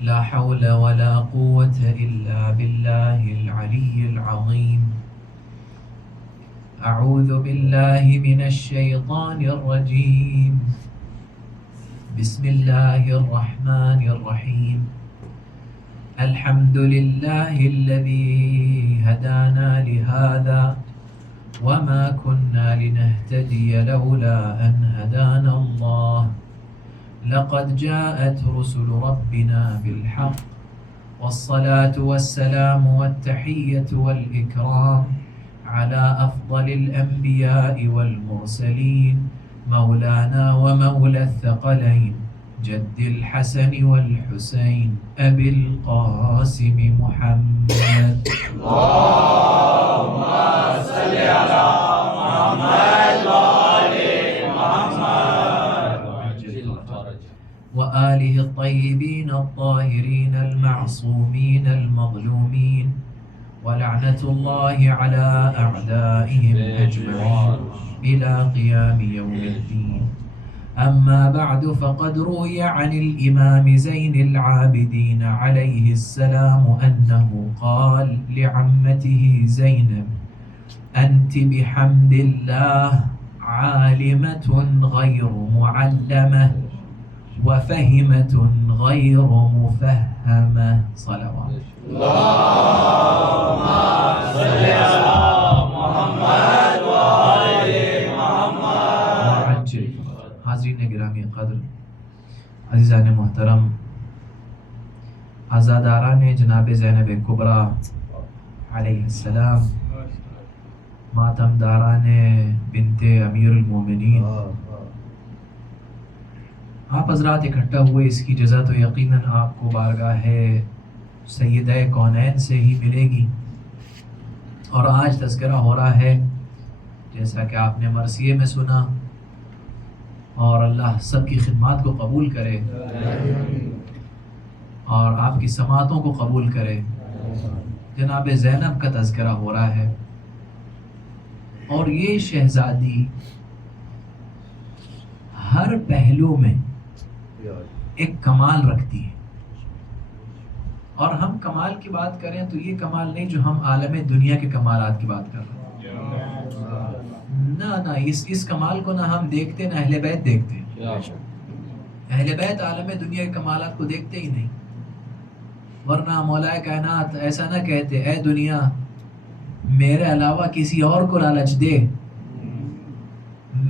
لا حول ولا قوة إلا بالله العلي العظيم. أعوذ بالله من الشيطان الرجيم. بسم الله الرحمن الرحيم. الحمد لله الذي هدانا لهذا وما كنا لنهتدي لولا أن هدانا الله. لقد جاءت رسل ربنا بالحق والصلاة والسلام والتحية والإكرام على أفضل الأنبياء والمرسلين مولانا ومولى الثقلين جد الحسن والحسين أبي القاسم محمد. اللهم صل على محمد وآل محمد وآله الطيبين الطاهرين المعصومين المظلومين ولعنة الله على أعدائهم أجمعين إلى قيام يوم الدين. أما بعد فقد روي عن الإمام زين العابدين عليه السلام أنه قال لعمته زينب: أنت بحمد الله عالمة غير معلمة وفهمة غير مفهمة. صلوات. اللهم صل على محمد وآل محمد. وعجل. حاضرین گرامی قدر، عزیزان محترم، عزاداران جناب زینب کبریٰ علیہ السلام، ماتم داران بنت امیر المومنین، آپ حضرات اکٹھا ہوئے، اس کی جزا تو یقیناً آپ کو بارگاہ سیدہ کونین سے ہی ملے گی. اور آج تذکرہ ہو رہا ہے جیسا کہ آپ نے مرثیے میں سنا، اور اللہ سب کی خدمات کو قبول کرے اور آپ کی سماعتوں کو قبول کرے. جناب زینب کا تذکرہ ہو رہا ہے، اور یہ شہزادی ہر پہلو میں ایک کمال رکھتی ہے. اور ہم کمال کی بات کریں تو یہ کمال نہیں جو ہم عالم دنیا کے کمالات کی بات کر رہے ہیں. نہ اس کمال کو نہ ہم دیکھتے، نہ اہل بیت دیکھتے. اہل بیت عالم دنیا کے کمالات کو دیکھتے ہی نہیں، ورنہ مولا کائنات ایسا نہ کہتے: اے دنیا میرے علاوہ کسی اور کو لالچ دے،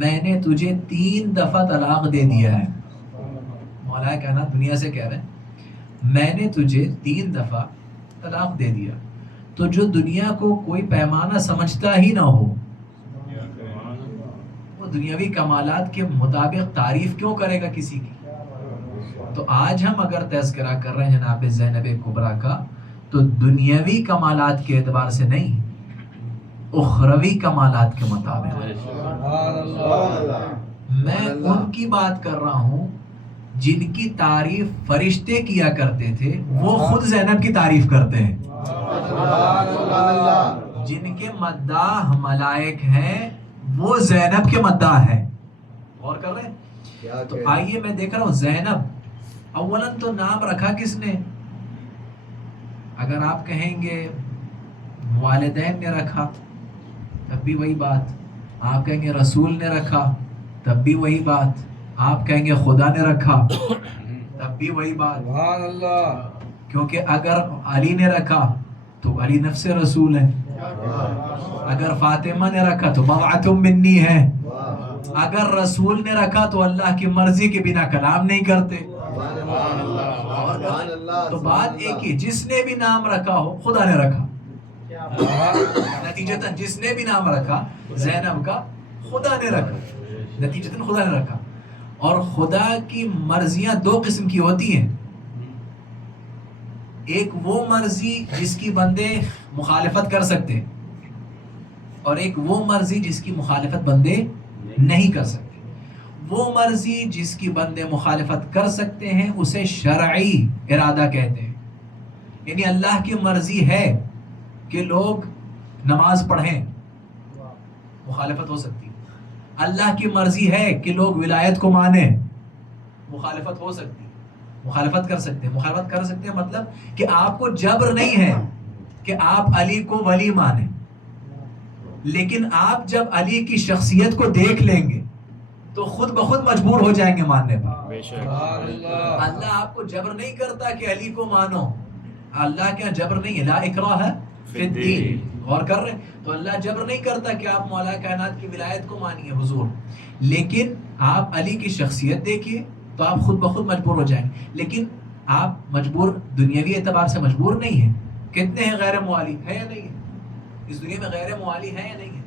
میں نے تجھے 3 دفعہ طلاق دے دیا ہے. مولا کائنات دنیا سے کہہ رہے ہیں میں نے تجھے 3 دفعہ طلاق دے دیا. تو جو دنیا کو کوئی پیمانہ سمجھتا ہی نہ ہو، وہ دنیاوی کمالات کے مطابق تعریف کیوں کرے گا کسی کی؟ تو آج ہم اگر تذکرہ کر رہے ہیں جناب زینب کبریٰ کا، تو دنیاوی کمالات کے اعتبار سے نہیں، اخروی کمالات کے مطابق. میں ان کی بات کر رہا ہوں جن کی تعریف فرشتے کیا کرتے تھے، وہ خود زینب کی تعریف کرتے ہیں. جن کے مداح ملائک ہیں وہ زینب کے مداح ہیں. غور کر رہے ہیں؟ تو آئیے میں دیکھ رہا ہوں زینب، اولاً تو نام رکھا کس نے؟ اگر آپ کہیں گے والدین نے رکھا تب بھی وہی بات، آپ کہیں گے رسول نے رکھا تب بھی وہی بات، آپ کہیں گے خدا نے رکھا تب بھی وہی بات. سبحان اللہ. کیونکہ اگر علی نے رکھا تو علی نفس رسول ہے، اگر فاطمہ نے رکھا تو بضعۃ منی ہے، اگر رسول نے رکھا تو اللہ کی مرضی کے بنا کلام نہیں کرتے. تو بات ایک ہی، جس نے بھی نام رکھا ہو خدا نے رکھا. نتیجتاً جس نے بھی نام رکھا زینب کا، خدا نے رکھا، نتیجتاً خدا نے رکھا. اور خدا کی مرضیاں 2 قسم کی ہوتی ہیں. ایک وہ مرضی جس کی بندے مخالفت کر سکتے، اور ایک وہ مرضی جس کی مخالفت بندے نہیں کر سکتے. وہ مرضی جس کی بندے مخالفت کر سکتے ہیں اسے شرعی ارادہ کہتے ہیں. یعنی اللہ کی مرضی ہے کہ لوگ نماز پڑھیں، مخالفت ہو سکتی. اللہ کی مرضی ہے کہ لوگ ولایت کو مانیں، مخالفت ہو سکتی. مخالفت کر سکتے ہیں. مخالفت کر سکتے ہیں مطلب کہ آپ کو جبر نہیں ہے کہ آپ علی کو ولی مانیں، لیکن آپ جب علی کی شخصیت کو دیکھ لیں گے تو خود بخود مجبور ہو جائیں گے ماننے پر. اللہ آپ کو جبر نہیں کرتا کہ علی کو مانو. اللہ کیا جبر نہیں ہے، لا اکراہ فی الدین. غور کر رہے ہیں؟ تو اللہ جبر نہیں کرتا کہ آپ مولا کائنات کی ولایت کو مانیے حضور، لیکن آپ علی کی شخصیت دیکھیے تو آپ خود بخود مجبور ہو جائیں گے. لیکن آپ مجبور دنیاوی اعتبار سے مجبور نہیں ہیں. کتنے ہیں غیر موالی؟ ہے یا نہیں ہے؟ اس دنیا میں غیر موالی ہے یا نہیں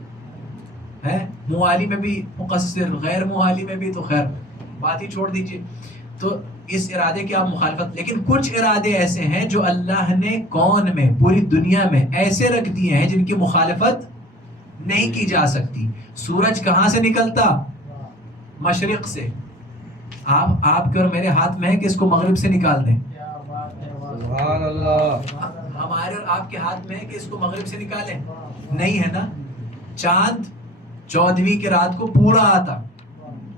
ہے؟ موالی میں بھی مقصر، غیر موالی میں بھی تو خیر بات ہی چھوڑ دیجئے. تو اس ارادے کی آپ مخالفت، لیکن کچھ ارادے ایسے ہیں جو اللہ نے کون میں پوری دنیا میں ایسے رکھ دیے ہیں جن کی مخالفت نہیں کی جا سکتی. سورج کہاں سے نکلتا؟ مشرق سے. آپ کے اور میرے ہاتھ میں ہے کہ اس کو مغرب سے نکال دیں؟ سبحان اللہ. ہمارے اور آپ کے ہاتھ میں ہے کہ اس کو مغرب سے نکالیں؟ نہیں ہے نا. چاند 14ویں کی رات کو پورا آتا،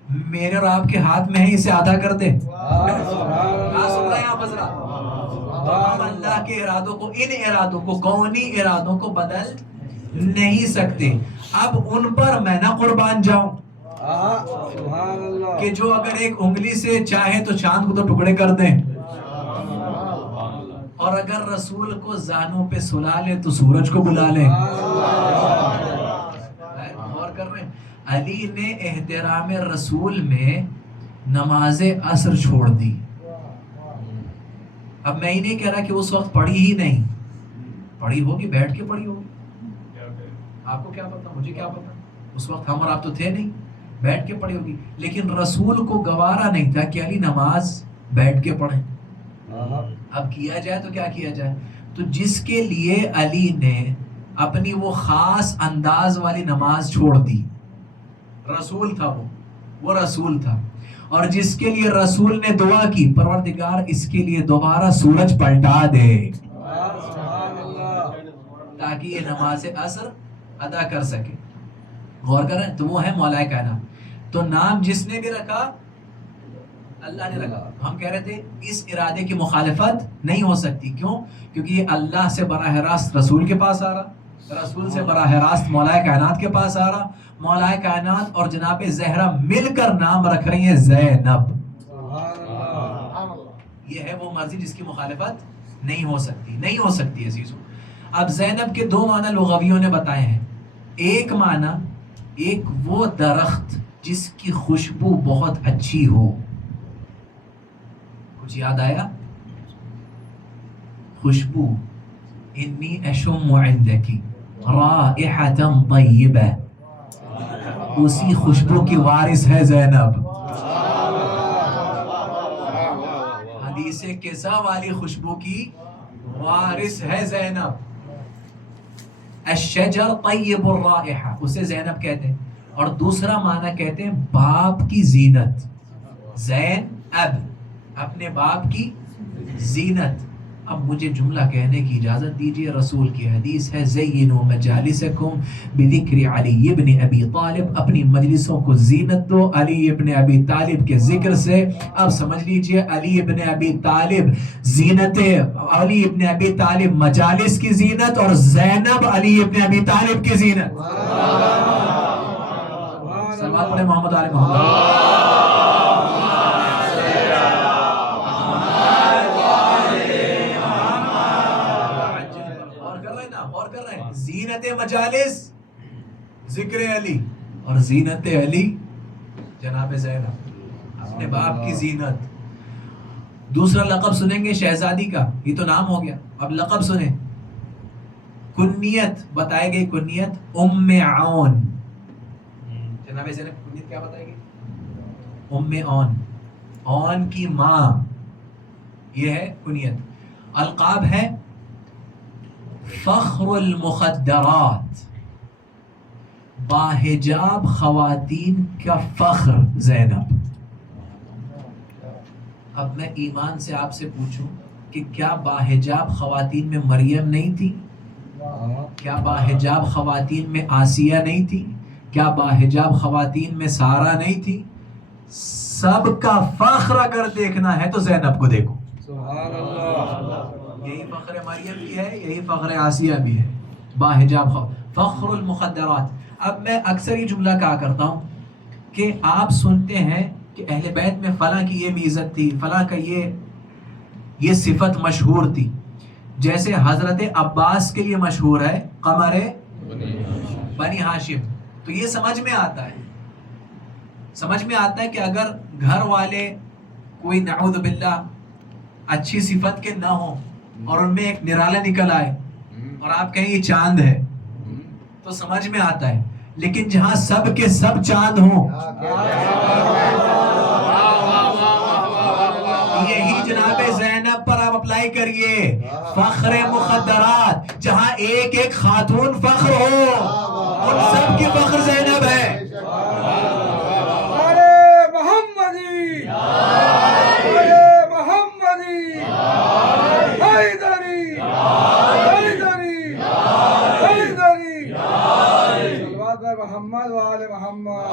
میرے اور آپ کے ہاتھ میں ہے اسے آدھا کر دیں؟ سن رہے ہیں آپ حضرات؟ تو ہم اللہ کے ارادوں کو، ان ارادوں کو، کونی ارادوں کو بدل نہیں سکتے. اب ان پر میں نہ قربان جاؤں کہ جو اگر ایک انگلی سے چاہے تو چاند کو تو ٹکڑے کر دیں، اور اگر رسول کو زانوں پہ سلا لے تو سورج کو بلا لیں. غور کر رہے ہیں؟ علی نے احترام رسول میں نماز عصر چھوڑ دی. اب میں ہی نہیں کہہ رہا کہ اس وقت پڑھی ہی نہیں، پڑھی ہوگی، بیٹھ کے پڑھی ہوگی. آپ کو کیا پتا، مجھے کیا پتا، اس وقت ہم اور آپ تو تھے نہیں، بیٹھ کے پڑھی ہوگی. لیکن رسول کو گوارا نہیں تھا کہ علی نماز بیٹھ کے پڑھیں. اب کیا جائے تو کیا کیا جائے؟ تو جس کے لیے علی نے اپنی وہ خاص انداز والی نماز چھوڑ دی، رسول تھا وہ رسول تھا. اور جس کے لیے رسول نے دعا کی، پروردگار اس کے لیے دوبارہ سورج پلٹا دے تاکہ یہ نماز عصر ادا کر سکے. غور کریں تو وہ ہے مولا کائنات. تو نام جس نے بھی رکھا اللہ نے رکھا. ہم کہہ رہے تھے اس ارادے کی مخالفت نہیں ہو سکتی. کیوں؟ کیونکہ یہ اللہ سے براہ راست رسول کے پاس آ رہا، رسول سے براہ راست مولا کائنات کے پاس آ رہا. مولا کائنات اور جناب زہرا مل کر نام رکھ رہی ہیں زینب. یہ ہے وہ مرضی جس کی مخالفت نہیں ہو سکتی، نہیں ہو سکتی عزیزو. اب زینب کے دو معنی لغویوں نے بتائے ہیں. ایک معنی، ایک وہ درخت جس کی خوشبو بہت اچھی ہو. کچھ یاد آیا؟ خوشبو، انی اشم عندکی رائحة طیبہ، اسی خوشبو کی وارث ہے زینب. حدیث کسا والی خوشبو کی وارث ہے زینب. الشجر طیب الرائحہ، اسے زینب کہتے ہیں. اور دوسرا معنی کہتے ہیں باپ کی زینت. زین اب، اپنے باپ کی زینت. اب مجھے جملہ کہنے کی اجازت دیجیے. رسول کی حدیث ہے زینوا مجالسکم بذکر علی ابن ابی طالب، اپنی مجلسوں کو زینت دو علی ابن ابی طالب کے ذکر سے. اب سمجھ لیجیے علی ابن ابی طالب زینت، علی ابن ابی طالب مجالس کی زینت، اور زینب علی ابن ابی طالب کی زینت. صلوات علی محمد علی محمد. زینت مجالس ذکر علی، اور زینت علی جناب زینب اپنے باپ کی زینت. دوسرا لقب سنیں گے شہزادی کا، یہ تو نام ہو گیا. اب لقب سنیں. کنیت بتائے گئی، کنیت ام عون. جناب زینب کنیت کیا بتائے گی؟ ام عون، عون کی ماں، یہ ہے کنیت. القاب ہے فخر المخدرات، باحجاب خواتین کا فخر زینب. اب میں ایمان سے آپ سے پوچھوں کہ کیا باحجاب خواتین میں مریم نہیں تھی؟ کیا باحجاب خواتین میں آسیہ نہیں تھی؟ کیا باحجاب خواتین میں سارہ نہیں تھی؟ سب کا فخر اگر دیکھنا ہے تو زینب کو دیکھو. سبحان اللہ. یہی فخر مریم بھی ہے, یہی فخر آسیہ بھی ہے. باحجاب فخر المخدرات. اب میں اکثر یہ جملہ کہا کرتا ہوں کہ آپ سنتے ہیں کہ اہل بیت میں فلاں کی یہ میزت تھی, فلاں کا یہ صفت مشہور تھی. جیسے حضرت عباس کے لیے مشہور ہے قمر بنی ہاشم. تو یہ سمجھ میں آتا ہے کہ اگر گھر والے کوئی نعوذ باللہ اچھی صفت کے نہ ہوں اور ان میں ایک نرالا نکل آئے اور آپ کہیں یہ چاند ہے تو سمجھ میں آتا ہے. لیکن جہاں سب کے سب چاند ہوں, یہی جناب زینب پر آپ اپلائی کریے. فخر مخدرات, جہاں ایک ایک خاتون فخر ہو, ان سب کی فخر زینب ہے. محمد وآل محمد.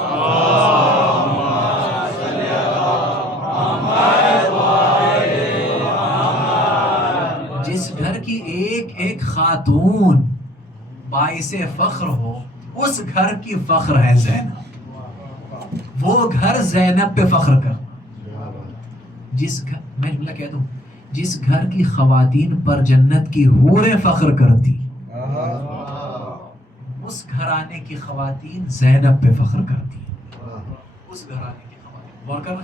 جس گھر کی ایک ایک خاتون باعث فخر ہو, اس گھر کی فخر ہے زینب. وہ گھر زینب پہ فخر کر. جس گھر, میں جملہ کہتا ہوں, جس گھر کی خواتین پر جنت کی حوریں فخر کرتی, اس گھرانے کی خواتین زینب پہ فخر کرتی. اس گھرانے کی خواتین. غور کر.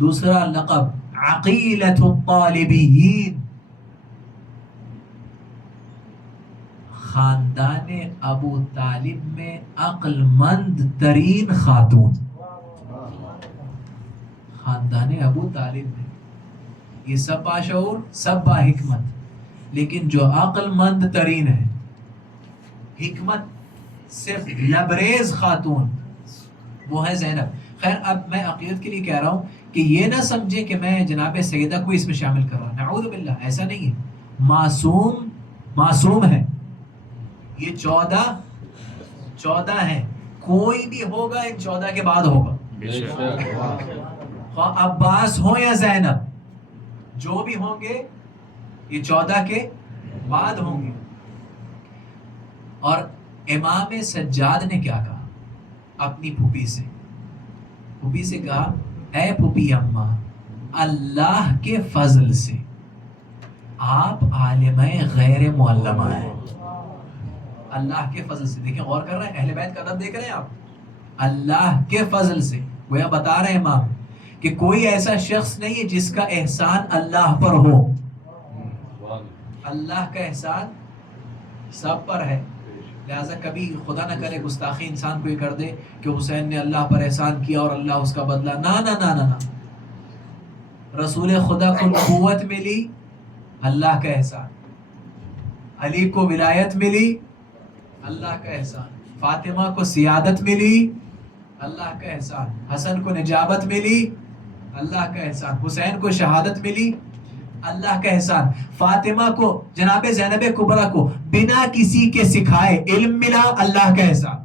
دوسرا لقب عقیلۃ الطالبین. خاندان ابو طالب میں عقل مند ترین خاتون. خاندان ابو طالب میں یہ سب باشعور, سب با حکمت, لیکن جو عقل مند ترین ہے, حکمت صرف لبریز خاتون, وہ ہے زینب. خیر اب میں عقیدت کے لیے کہہ رہا ہوں کہ یہ نہ سمجھے کہ میں جناب سیدہ کو اس میں شامل کر رہا ہوں. نعوذ باللہ, ایسا نہیں ہے. معصوم ہے. یہ 14 ہے. کوئی بھی ہوگا ان 14 کے بعد ہوگا, خواہ عباس ہو یا زینب, جو بھی ہوں گے یہ 14 کے بعد ہوں گے. اور امام سجاد نے کیا کہا اپنی پھوپھی سے کہا, اے پھوپھی اماں, اللہ کے فضل سے آپ عالمہ غیر معلمہ ہیں. اللہ کے فضل سے. دیکھیں غور کر رہے ہیں, اہل بیت کا ادب دیکھ رہے ہیں آپ. اللہ کے فضل سے گویا بتا رہے ہیں امام کہ کوئی ایسا شخص نہیں ہے جس کا احسان اللہ پر ہو. اللہ کا احسان سب پر ہے. لہٰذا کبھی خدا نہ کرے گستاخی انسان کو یہ کر دے کہ حسین نے اللہ پر احسان کیا اور اللہ اس کا بدلہ. نہ. رسول خدا کو نبوت ملی, اللہ کا احسان. علی کو ولایت ملی, اللہ کا احسان. فاطمہ کو سیادت ملی, اللہ کا احسان. حسن کو نجابت ملی, اللہ کا احسان. حسین کو شہادت ملی, اللہ کا احسان. فاطمہ کو, جناب زینب کبریٰ کو بنا کسی کے سکھائے علم ملا, اللہ کا احسان.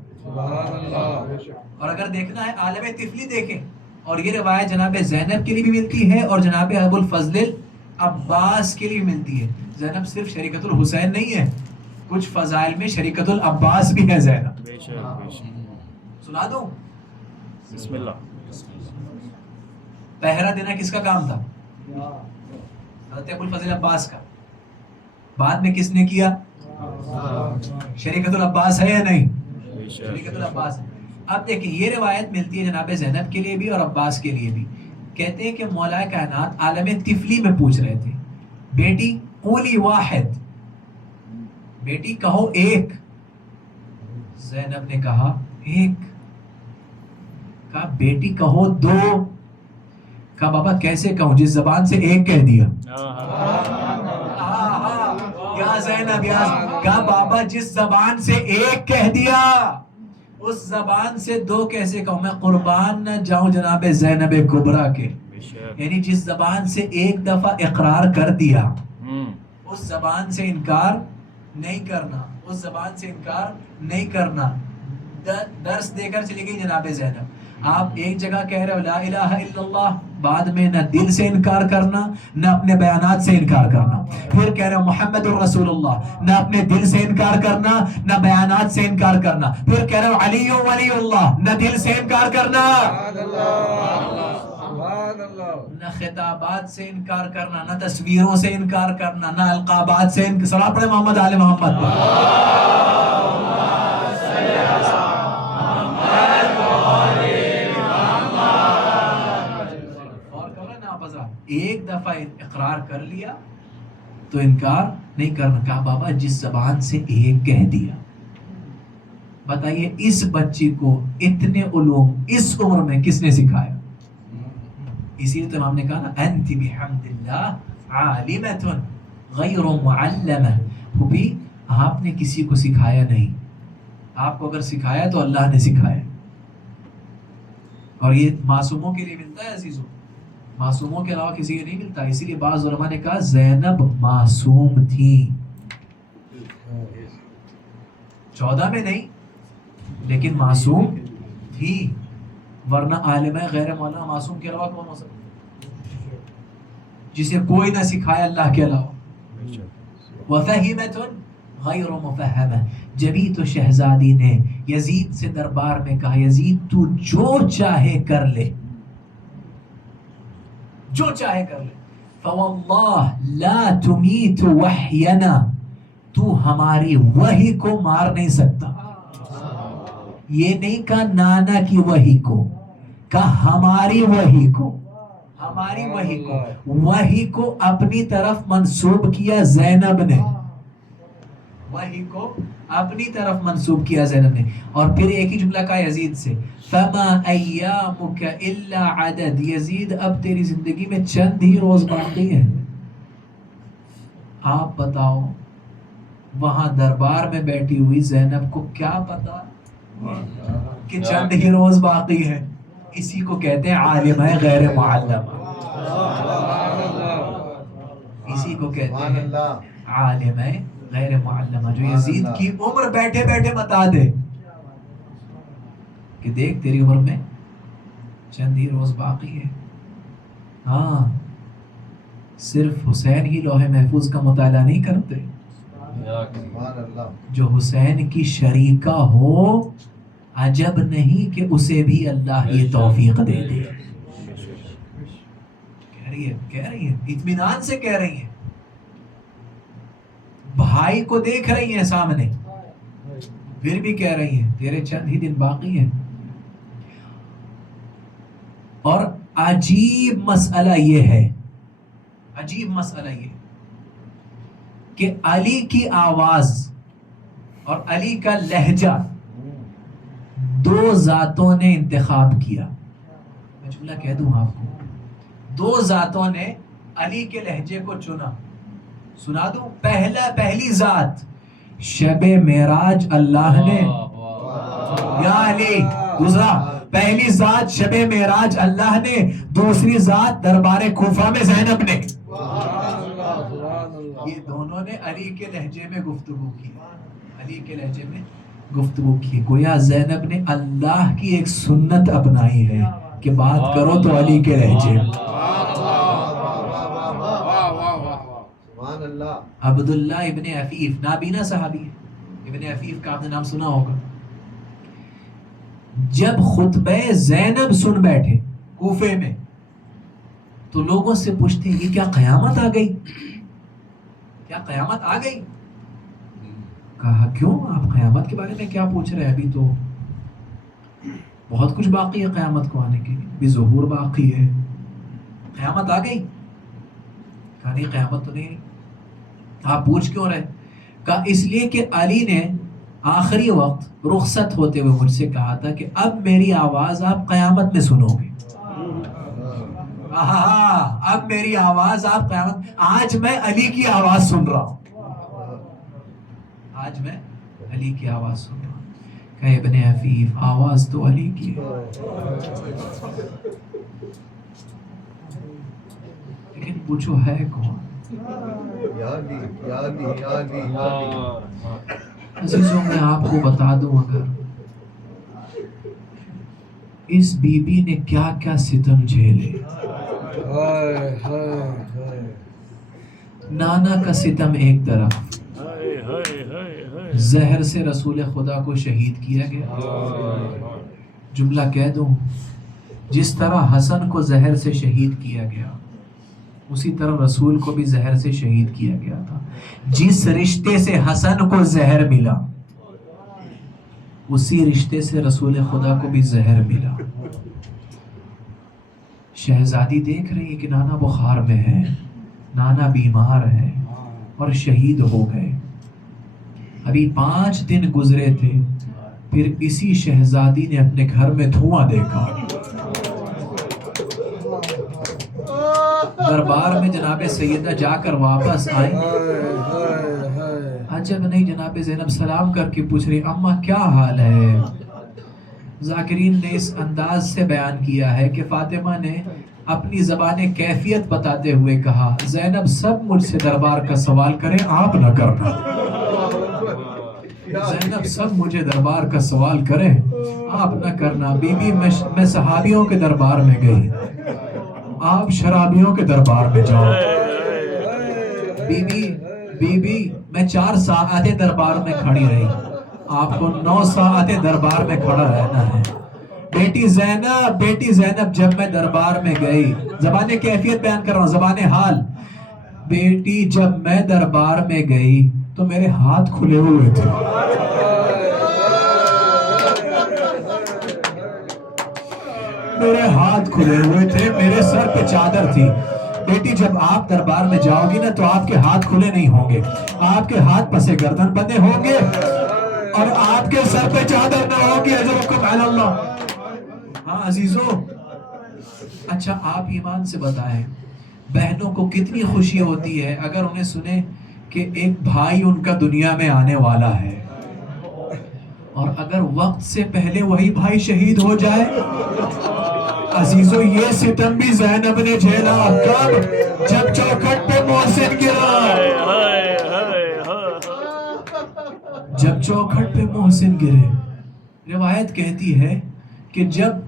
اور اگر دیکھنا ہے عالم طفلی دیکھیں, اور یہ روایت جناب زینب کے لیے بھی ملتی ہے اور جناب ابو الفضل عباس کے لیے ملتی ہے. زینب صرف شریکت الحسین نہیں ہے, کچھ فضائل میں شریکت العباس بھی ہے زینب. سنا دوں, بسم اللہ. پہرا دینا کس کا کام تھا؟ حضرت ابو الفضل عباس کا. بعد میں کس نے کیا؟ شریکت العباس ہے یا نہیں؟ شریکت العباس. اب دیکھیں یہ روایت ملتی ہے جناب زینب کے لیے بھی اور عباس کے لیے بھی. کہتے ہیں کہ مولا کائنات عالم طفلی میں پوچھ رہے تھے, بیٹی قولی واحد, بیٹی کہو ایک. زینب نے کہا ایک. کہا بیٹی کہو دو. کہا بابا کیسے کہوں جس زبان سے ایک کہہ دیا. یا زینب یا. کہا بابا جس زبان سے ایک کہہ دیا اس زبان سے دو کیسے کہوں. میں قربان نہ جاؤں جناب زینب کبریٰ کے. یعنی جس زبان سے ایک دفعہ اقرار کر دیا اس زبان سے انکار نہیں کرنا, اس زبان سے انکار نہیں کرنا. درس دے کر چلی گئی جناب زینب. آپ ایک جگہ کہہ رہے ہو لا الہ الا اللہ، بعد میں نہ دل سے انکار کرنا نہ اپنے بیانات سے انکار کرنا، پھر کہہ رہے ہو محمد الرسول اللہ، نہ اپنے دل سے انکار کرنا نہ بیانات سے انکار کرنا، پھر کہہ رہے ہو علی ولی اللہ، نہ دل سے انکار کرنا سبحان اللہ نہ خطابات سے انکار کرنا، نہ تصویروں سے انکار کرنا، نہ القابات سے انکار. صلاۃ پڑھے محمد آل محمد. اور کرو نا آپ حضرات، ایک دفعہ اقرار کر لیا تو انکار نہیں کرنا. کہا بابا جس زبان سے ایک کہہ دیا، بتائیے اس بچی کو اتنے علوم اس عمر میں کس نے سکھایا؟ اسی لیے تو امام نے کہا نا انت بحمد اللہ عالمۃ غیر معلمہ. بھی آپ نے کسی کو سکھایا نہیں، آپ کو اگر سکھایا تو اللہ نے سکھایا. اور یہ معصوموں کے لیے ملتا ہے عزیزوں، معصوموں کے علاوہ کسی کے نہیں ملتا. اسی لیے بعض علماء نے کہا زینب معصوم تھی، 14 میں نہیں لیکن معصوم تھی، ورنہ عالمہ غیر مولانا معصوم کے علاوہ کون ہو سکتا جسے کوئی نہ سکھایا اللہ کے علاوہ. وَفَهِمَةٌ غَيْرُ مُفَهَّمَةٍ. جبھی تو شہزادی نے یزید سے دربار میں کہا یزید تو جو چاہے کر لے، جو چاہے کر لے. فَوَاللَّهِ لَا تُمِيتُ وَحْيَنَا. تو ہماری وحی کو مار نہیں سکتا. یہ نہیں کہا نانا کی وحی کو، کہا ہماری وحی کو. ہماری وحی کو اپنی طرف منسوب کیا زینب نے، وحی کو اپنی طرف منسوب کیا زینب نے. اور پھر ایک ہی جملہ کہا یزید سے فَمَا أَيَّامُكَ إِلَّا عَدَدْ. یزید اب تیری زندگی میں چند ہی روز باقی ہیں. آپ بتاؤ وہاں دربار میں بیٹھی ہوئی زینب کو کیا پتا کہ چند ہی روز باقی ہے. اسی کو کہتے ہیں عالمہ غیر معلمہ، اسی کو کہتے ہیں عالمہ غیر معلمہ، جو یزید کی عمر بیٹھے بیٹھے بتا دے کہ دیکھ تیری عمر میں چند ہی روز باقی ہے. ہاں صرف حسین ہی لوح محفوظ کا مطالعہ نہیں کرتے، جو حسین کی شریکہ ہو عجب نہیں کہ اسے بھی اللہ یہ توفیق دے دے. کہہ رہی ہے اطمینان سے کہہ رہی ہیں، بھائی کو دیکھ رہی ہیں سامنے، پھر بھی کہہ رہی ہیں تیرے چند ہی دن باقی ہیں. اور عجیب مسئلہ یہ ہے، عجیب مسئلہ یہ کہ علی کی آواز اور علی کا لہجہ دو ذاتوں نے انتخاب کیا. میں جملہ کہہ دوں آپ کو، دو ذاتوں نے علی کے لہجے کو چنا. سنا دوں، پہلی ذات شب معراج اللہ نے یا علی. دوسرا پہلی ذات شب معراج اللہ نے، دوسری ذات دربار کوفہ میں زینب نے. یہ دونوں نے علی کے لہجے میں گفتگو کی، علی کے لہجے میں گفتگو کی. گویا زینب نے اللہ کی ایک سنت اپنائی ہے کہ بات کرو تو علی کے لہجے. عبداللہ ابن عفیف نابینا صحابی ہے، ابن عفیف کا آپ نے نام سنا ہوگا. جب خطبہ زینب سن بیٹھے کوفے میں تو لوگوں سے پوچھتے یہ کیا قیامت آ گئی، کیا قیامت آ گئی؟ کہا کیوں، آپ قیامت کے بارے میں کیا پوچھ رہے ہیں؟ ابھی تو بہت کچھ باقی ہے قیامت کو آنے کے لیے، بھی ظہور باقی ہے، قیامت آ گئی؟ کہا نہیں قیامت تو نہیں. آپ پوچھ کیوں رہے؟ کہا اس لیے کہ علی نے آخری وقت رخصت ہوتے ہوئے مجھ سے کہا تھا کہ اب میری آواز آپ قیامت میں سنو گے. اب میری آواز آپ قیامت. آج میں علی کی آواز سن رہا ہوں، آج میں علی کی آواز سن رہا ہوں. کہ ابن عفیف آواز تو علی کی ہے، لیکن پوچھو ہے کون؟ عزیزوں میں آپ کو بتا دوں، اگر اس بی بی نے کیا کیا ستم جھیلے. ہائے ہائے ہائے. نانا کا ستم ایک طرف، زہر سے رسول خدا کو شہید کیا گیا. جملہ کہہ دوں، جس طرح حسن کو زہر سے شہید کیا گیا اسی طرح رسول کو بھی زہر سے شہید کیا گیا تھا. جس رشتے سے حسن کو زہر ملا اسی رشتے سے رسول خدا کو بھی زہر ملا. شہزادی دیکھ رہی ہے کہ نانا بخار میں ہے، نانا بیمار ہے اور شہید ہو گئے. ابھی 5 دن گزرے تھے، پھر اسی شہزادی نے اپنے گھر میں دھواں دیکھا. دربار میں جناب سیدہ جا کر واپس آئیں. عجب نہیں، جناب زینب سلام کر کے پوچھ رہی اماں کیا حال ہے. ذاکرین نے اس انداز سے بیان کیا ہے کہ فاطمہ نے اپنی زبان کیفیت بتاتے ہوئے کہا زینب سب مجھ سے دربار کا سوال کریں، آپ نہ کرنا. زینب سب مجھے دربار کا سوال کریں، آپ نہ کرنا. بی بی میں صحابیوں کے دربار میں گئی، آپ شرابیوں کے دربار میں جاؤ. بی بی میں 4 ساعت دربار میں کھڑی رہی، آپ کو 9 ساعت دربار میں کھڑا رہنا ہے. بیٹی زینب جب میں دربار میں گئی، زبان کیفیت بیان کر رہا ہوں، زبان حال. بیٹی جب میں دربار میں گئی تو میرے ہاتھ کھلے ہوئے تھے. میرے ہاتھ کھلے ہوئے تھے، میرے سر پہ چادر تھی. بیٹی جب آپ دربار میں جاؤ گی نا تو آپ کے ہاتھ کھلے نہیں ہوں گے، آپ کے ہاتھ پسے گردن بندے ہوں گے اور آپ کے سر پہ چادر نہ ہوگی. اجرکم علی اللہ. ہاں عزیزو، اچھا آپ ایمان سے بتائیں بہنوں کو کتنی خوشی ہوتی ہے اگر انہیں سنے کہ ایک بھائی ان کا دنیا میں آنے والا ہے، اور اگر وقت سے پہلے وہی بھائی شہید ہو جائے. عزیزو یہ ستم بھی زینب نے جھیلا. کب؟ جب چوکھٹ پہ محسن گرا. جب چوکھٹ پہ محسن گرے. روایت کہتی ہے کہ جب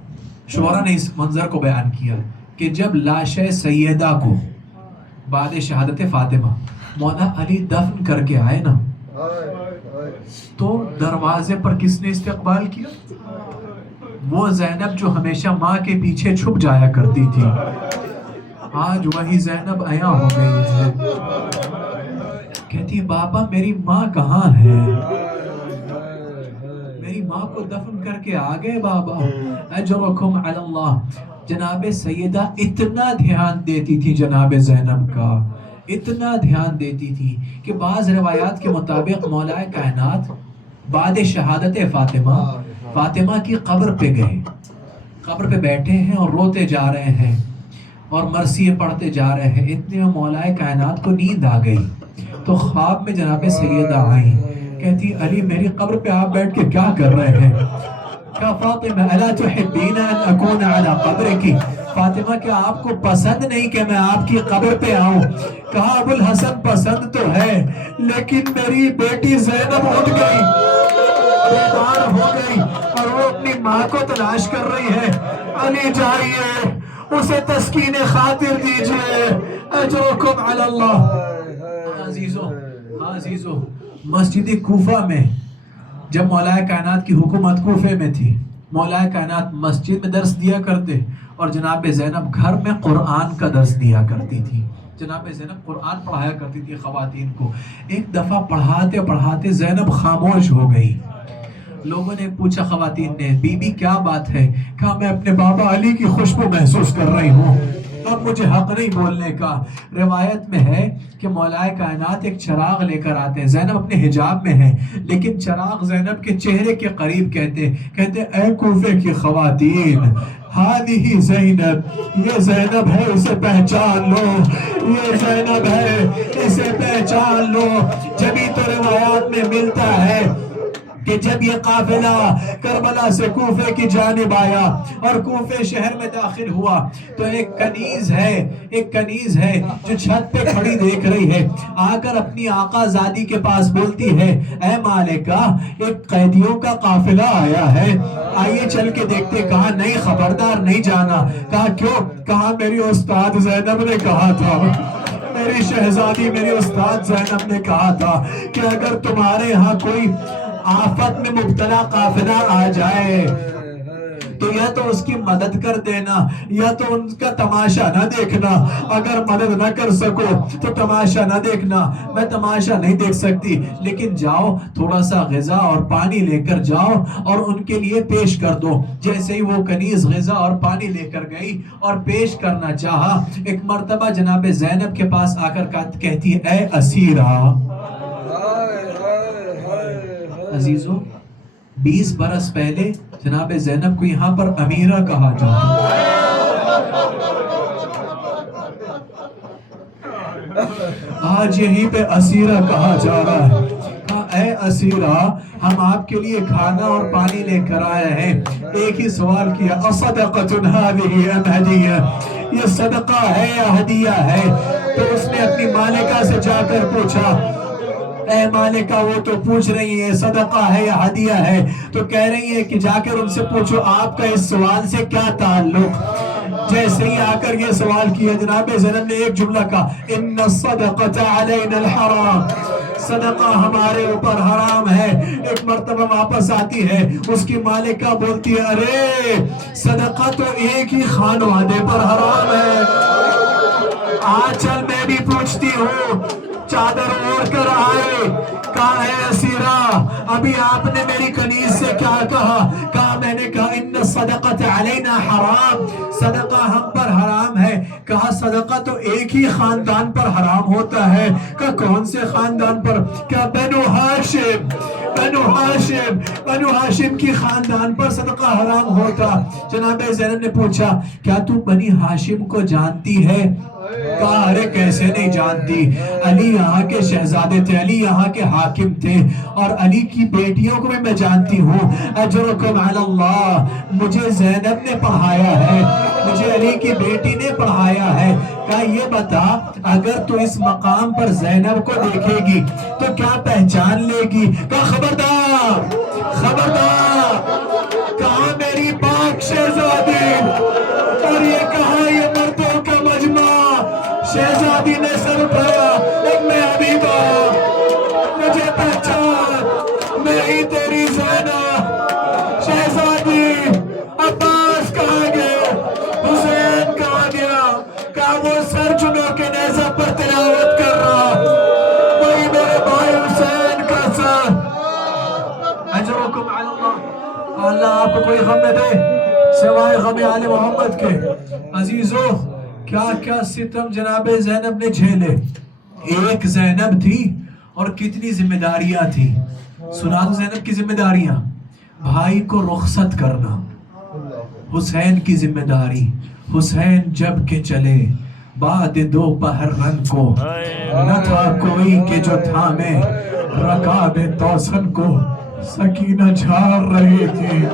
شعراء نے اس منظر کو بیان کیا کہ جب لاش سیدہ کو بعد شہادت فاطمہ مولا علی دفن کر کے آئے نا تو دروازے پر کس نے استقبال کیا؟ وہ زینب جو ہمیشہ ماں کے پیچھے چھپ جایا کرتی تھی، آج وہی زینب عیاں ہو گئی ہے. کہتی بابا میری ماں کہاں ہے؟ میری ماں کو دفن کر کے آگئے بابا. اجرکم علی اللہ. جناب سیدہ اتنا دھیان دیتی تھی جناب زینب کا، اتنا دھیان دیتی تھی کہ بعض روایات کے مطابق مولا کائنات بعد شہادت فاطمہ کی قبر پہ گئے، قبر پہ بیٹھے ہیں اور روتے جا رہے ہیں اور مرثیے پڑھتے جا رہے ہیں. اتنے میں مولا کائنات کو نیند آ گئی تو خواب میں جناب سیدہ آئیں. کہتی علی میری قبر پہ آپ بیٹھ کے کیا کر رہے ہیں؟ کہا فاطمہ الا تحبین ان اکون علی قبرکی. فاطمہ کیا آپ کو پسند نہیں کہ میں آپ کی قبر پہ آؤں؟ کہا ابو الحسن پسند تو ہے لیکن میری بیٹی زینب اٹھ گئی، بیدار ہو گئی اور وہ اپنی ماں کو تلاش کر رہی ہے. علی جائیے اسے تسکین خاطر دیجئے. اجرکم علی اللہ. عزیزو مسجد کوفہ میں جب مولا کائنات کی حکومت کوفے میں تھی، مولا کائنات مسجد میں درس دیا کرتے اور جناب زینب گھر میں قرآن کا درس دیا کرتی تھی. جناب زینب قرآن پڑھایا کرتی تھی خواتین کو. ایک دفعہ پڑھاتے پڑھاتے زینب خاموش ہو گئی. لوگوں نے پوچھا خواتین نے بی بی کیا بات ہے؟ کہا میں اپنے بابا علی کی خوشبو محسوس کر رہی ہوں، اب مجھے حق نہیں بولنے کا. روایت میں ہے کہ مولا کائنات ایک چراغ لے کر آتے ہیں، زینب اپنے حجاب میں ہے لیکن چراغ زینب کے چہرے کے قریب کہتے اے کوفے کی خواتین ہادی زینب، یہ زینب ہے اسے پہچان لو، یہ زینب ہے اسے پہچان لو. جبھی تو روایات میں ملتا ہے کہ جب یہ قافلہ کربلا سے کوفے کی جانب آیا اور کوفے شہر میں داخل ہوا تو ایک کنیز ہے جو چھت پہ کھڑی دیکھ رہی ہے، آ کر اپنی آقا زادی کے پاس بولتی ہے اے مالکہ ایک قیدیوں کا قافلہ آیا ہے، آئیے چل کے دیکھتے۔ کہا نہیں خبردار نہیں جانا۔ کہا کیوں؟ کہا میری استاد زینب نے کہا تھا، میری شہزادی میری استاد زینب نے کہا تھا کہ اگر تمہارے ہاں کوئی آفت میں مبتلا قافلہ آ جائے تو یا تو اس کی مدد کر دینا یا تو ان کا تماشا نہ دیکھنا، اگر مدد نہ کر سکو تو تماشا نہ دیکھنا۔ میں تماشا نہیں دیکھ سکتی، لیکن جاؤ تھوڑا سا غذا اور پانی لے کر جاؤ اور ان کے لیے پیش کر دو۔ جیسے ہی وہ کنیز غذا اور پانی لے کر گئی اور پیش کرنا چاہا، ایک مرتبہ جناب زینب کے پاس آ کر کہتی ہے اے اسیرہ۔ عزیزو 20 برس پہلے جناب زینب کو یہاں پر امیرہ کہا جاتا، آج یہیں پہ اسیرہ کہا جا رہا ہے۔ کہا اے اسیرہ ہم آپ کے لیے کھانا اور پانی لے کر آئے ہیں۔ ایک ہی سوال کیا اصدقۃ هذه ام ہدیہ، یہ صدقہ ہے یا ہدیہ ہے؟ تو اس نے اپنی مالکہ سے جا کر پوچھا اے مالکہ وہ تو پوچھ رہی ہے صدقہ ہے یا ہدیہ ہے، تو کہہ رہی ہے کہ جا کر ان سے پوچھو آپ کا اس سوال سے کیا تعلق۔ جیسے ہی آ کر یہ سوال کیا جناب زینب نے ایک جملہ کہا ان الصدقۃ علینا الحرام، صدقہ ہمارے اوپر حرام ہے۔ ایک مرتبہ واپس آتی ہے، اس کی مالکہ بولتی ہے ارے صدقہ تو ایک ہی خانوادے پر حرام ہے۔ آج چل میں بھی پوچھتی ہوں، چادر اوڑھ کر آئے، کہا ہے اسیرہ ابھی آپ نے میری کنیز سے کیا کہا؟ کہا میں نے کہا ان الصدقۃ علینا حرام، صدقہ ہم پر حرام ہے۔ کہا صدقہ تو ایک ہی خاندان پر حرام ہوتا ہے۔ کہا کون سے خاندان پر؟ کہا بنو ہاشم، بنو ہاشم کی خاندان پر صدقہ حرام ہوتا۔ جناب زینب نے پوچھا کیا تو بنی ہاشم کو جانتی ہے؟ کہا ارے کیسے نہیں جانتی، علی یہاں کے شہزادے تھے، علی یہاں کے حاکم تھے، اور علی کی بیٹیوں کو بھی میں جانتی ہوں۔ اجرکم علی اللہ، مجھے زینب نے پڑھایا ہے، مجھے علی کی بیٹی نے پڑھایا ہے۔ کہا یہ بتا اگر تو اس مقام پر زینب کو دیکھے گی تو کیا پہچان لے گی؟ کہا خبردار خبردار، کہا میری پاک شہزادی، اور یہ کہا یہ مردوں کا مجمع۔ شہزادی نے سر اٹھایا ام حبیبہ مجھے پہچان، میں ہی تیری زینب۔ شہزادی عباس کہاں گیا؟ حسین کہاں گیا؟ کہا وہ سر چنو کے نیزہ پر تلاوت کر رہا، وہی میرے بھائی حسین کا سر۔ اجرکم علی اللہ، اللہ آپ کو کوئی غم نہ دے سوائے غم آل محمد کے۔ عزیزو کیا کیا ستم جناب زینب نے جھیلے، ایک زینب تھی اور کتنی ذمہ داریاں تھی۔ سنا دو زینب کی ذمہ داریاں، بھائی کو رخصت کرنا، حسین کی ذمہ داری، حسین جب کے چلے بعد دوپہر رنگ کو، نہ تھا کوئی کہ جو تھامے رکاب توسن کو، سکینہ جھاڑ رہی تھی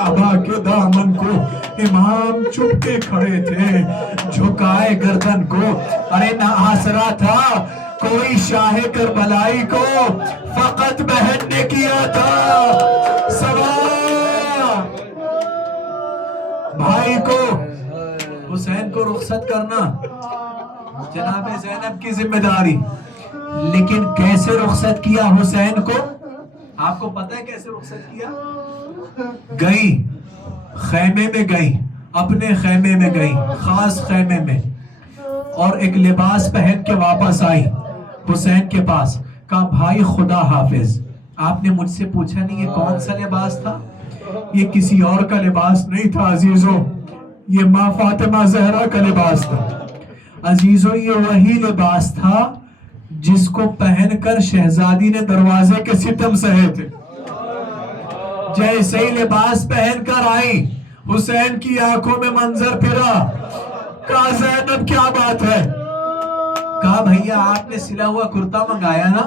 ابا کے دامن کو، امام چپ کے کھڑے تھے جھکائے گردن کو۔ ارے نہ آسرا تھا کوئی شاہ کربلائی کو، فقط بہن نے کیا تھا سوال۔ بھائی کو حسین کو رخصت کرنا جناب زینب کی ذمہ داری، لیکن کیسے رخصت کیا حسین کو؟ آپ کو پتہ ہے کیسے رخصت کیا؟ گئی خیمے میں، گئی اپنے خیمے میں، گئی خاص خیمے میں، اور ایک لباس پہن کے واپس آئی حسین کے پاس۔ کہا بھائی خدا حافظ، آپ نے مجھ سے پوچھا نہیں یہ کون سا لباس تھا؟ یہ کسی اور کا لباس نہیں تھا عزیزو، یہ ماں فاطمہ زہرا کا لباس تھا۔ عزیزو یہ وہی لباس تھا جس کو پہن کر شہزادی نے دروازے کے ستم سہے تھے۔ جیسے ہی لباس پہن کر آئی حسین کی آنکھوں میں منظر پھرا، کہا زینب کیا بات ہے؟ کہا بھیا آپ نے سلا ہوا کرتا منگایا نا؟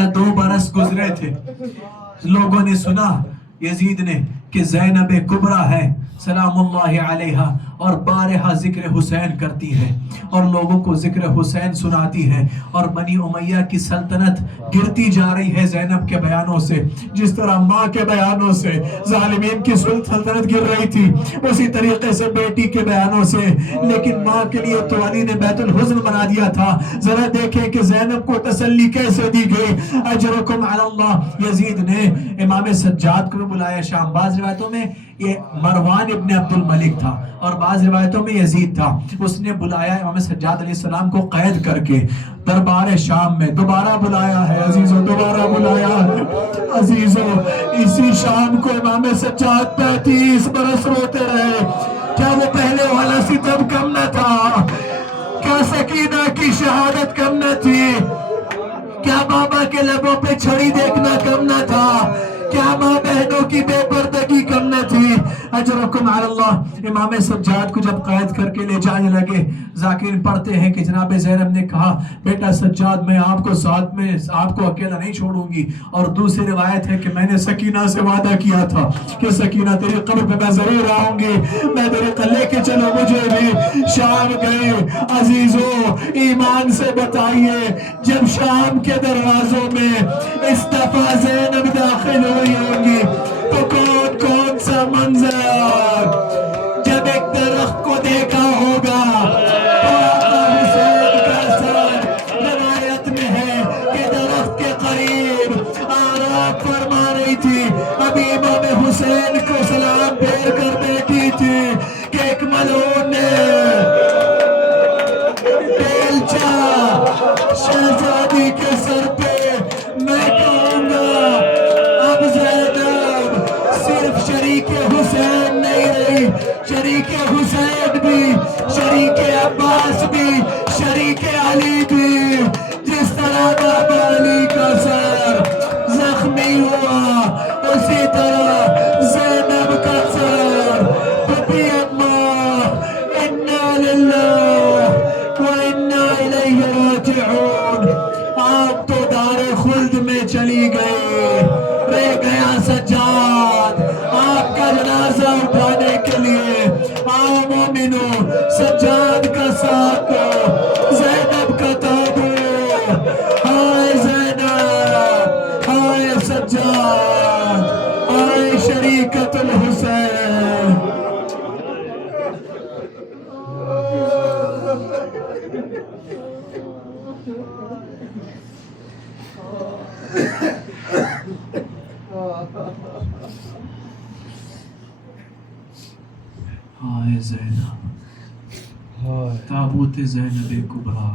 یا 2 برس گزرے تھے، لوگوں نے سنا یزید نے کہ زینب کبریٰ ہے سلام اللہ علیہا اور بارہا ذکر حسین کرتی ہے اور لوگوں کو ذکر حسین سناتی ہے، اور بنی امیہ کی سلطنت گرتی جا رہی ہے زینب کے بیانوں سے، جس طرح ماں کے بیانوں سے ظالمین کی سلطنت گر رہی تھی، اسی طریقے سے بیٹی کے بیانوں سے، لیکن ماں کے لیے تو علی نے بیت الحزن بنا دیا تھا۔ ذرا دیکھیں کہ زینب کو تسلی کیسے دی گئی۔ اجرکم علی اللہ، یزید نے امام سجاد کو بلایا شام، بعض روایتوں میں یہ مروان ابن عبد الملک تھا اور بعض روایتوں میں یزید تھا، اس نے بلایا امام سجاد علیہ السلام کو قید کر کے دربار شام میں، دوبارہ بلایا ہے عزیزو، دوبارہ بلایا ہے عزیزو۔ اسی شام کو امام سجاد 35 برس روتے رہے۔ کیا وہ پہلے والا ستم کم نہ تھا؟ کیا سکینہ کی شہادت کم نہ تھی؟ کیا بابا کے لبوں پہ چھڑی دیکھنا کم نہ تھا؟ کیا ماں بہنوں کی بے پردگی کم نہ تھی؟ اجرکم علی اللہ۔ امام سجاد کو جب قید کر کے لے جانے لگے، ذاکرین پڑھتے ہیں کہ جناب زینب نے کہا بیٹا سجاد میں آپ کو ساتھ میں آپ کو اکیلا نہیں چھوڑوں گی، اور دوسری روایت ہے کہ میں نے سکینہ سے وعدہ کیا تھا کہ سکینہ تیری قبر پہ میں ضرور آؤں گی، میں تیرے قبر لے کے چلو مجھے بھی۔ شام گئے عزیزو، ایمان سے بتائیے جب شام کے دروازوں میں اس دفعہ زینب داخل ہوئی ہوں گی تو کون کون سا منظر؟ جب ایک درخت کو دیکھا ہوگا تو آقا حسین کا سر روایت میں ہے کہ درخت کے قریب آرام فرما رہی تھی، ابھی امام حسین کو سلام پھیر کر بیٹھی تھی کہ ایک ملعون نے بیلچہ شہزادی کے سر پہ، میں کہوں گا اب زینب صرف شریک حسین نہیں رہی، شریک حسین بھی، شریک عباس بھی، شریک علی بھی۔ جس طرح بابا علی کا سر زخمی ہوا اسی طرح زینب کا سر۔ بھبی اماں انا للہ وَإِنَّا إِلَيْهِ رَاجِعُونَ، آپ تو دار خلد میں چلی گئی، رہ گیا سجاد آپ کا جنازہ اٹھانے کے لیے۔ آؤ مومنو سجاد کا ساتھ دو، زینب کا تابو، ہائے زینب، ہائے سجاد، ہائے شریکت الحسین۔ ہائے زینب، تابوت زینب کبریٰ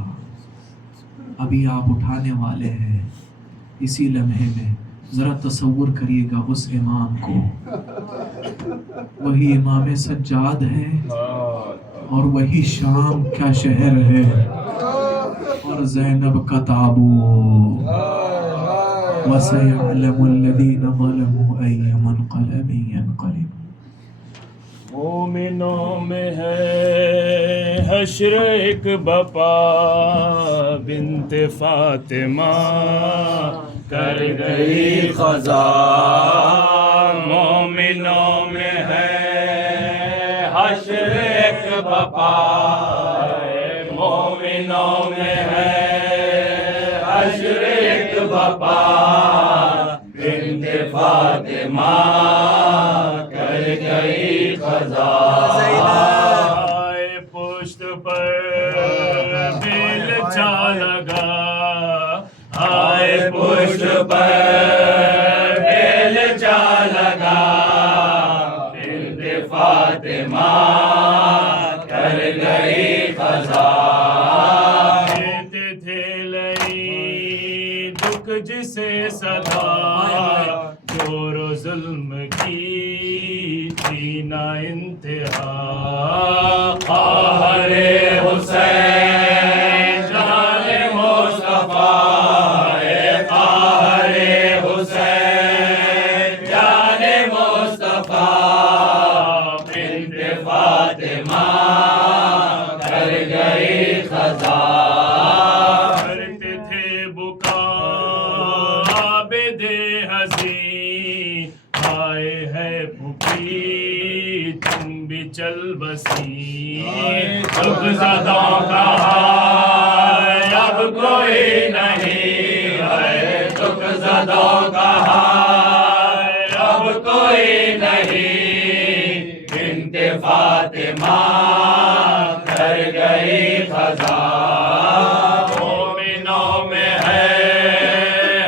ابھی آپ اٹھانے والے ہیں۔ اسی لمحے میں ذرا تصور کریے گا اس امام کو، وہی امام سجاد ہے اور وہی شام کا شہر ہے اور زینب کا تابوت۔ وَسَيَعْلَمُ الَّذِينَ ظَلَمُوا أَيَّ مُنقَلَبٍ يَنقَلِبُونَ۔ مومنوں میں ہے حشر ایک بپا بنت فاطمہ کر گئی خزا۔ مومنوں میں ہے حشر ایک بپا، مومنوں میں ہے حشر ایک بپا بنت فاطمہ کر گئی خزا۔ آئے پشت پر بیلچہ لگا، آئے پشت پر بیلچہ لگا، بنت فاطمہ کر گئی خزا۔ دیتے تھے لئی دکھ جسے صدا، جور و ظلم کی تھی نہ انتہا۔ قہر حسین جان مصطفیٰ، قہر حسین جان مصطفیٰ، بنت فاطمہ کر گئی خزا۔ کرتے تھے بکا کی تم بھی چل بسی دکھ زدوں کا حال اب کوئی نہیں ہے دکھ زدوں کا حال اب کوئی نہیں بنت فاطمہ کر گئی خزاں مومنوں میں ہے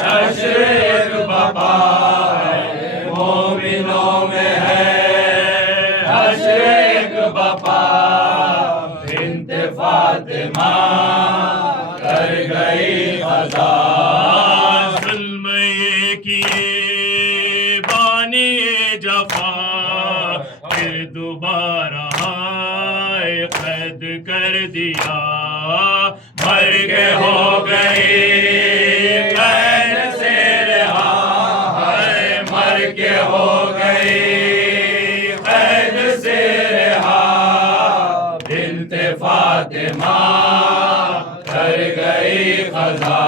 حشر ایک بپا مومنوں میں ہے حشر ایک بپا بنت فاطمہ کر گئی خزاں ظلم یہ کیے بانی جفا پھر دوبارہ قید کر دیا مر کے ہو گئی قید سے رہا ہے مر کے ہو گئی قید سے رہا بنت فاطمہ کر گئی خزاں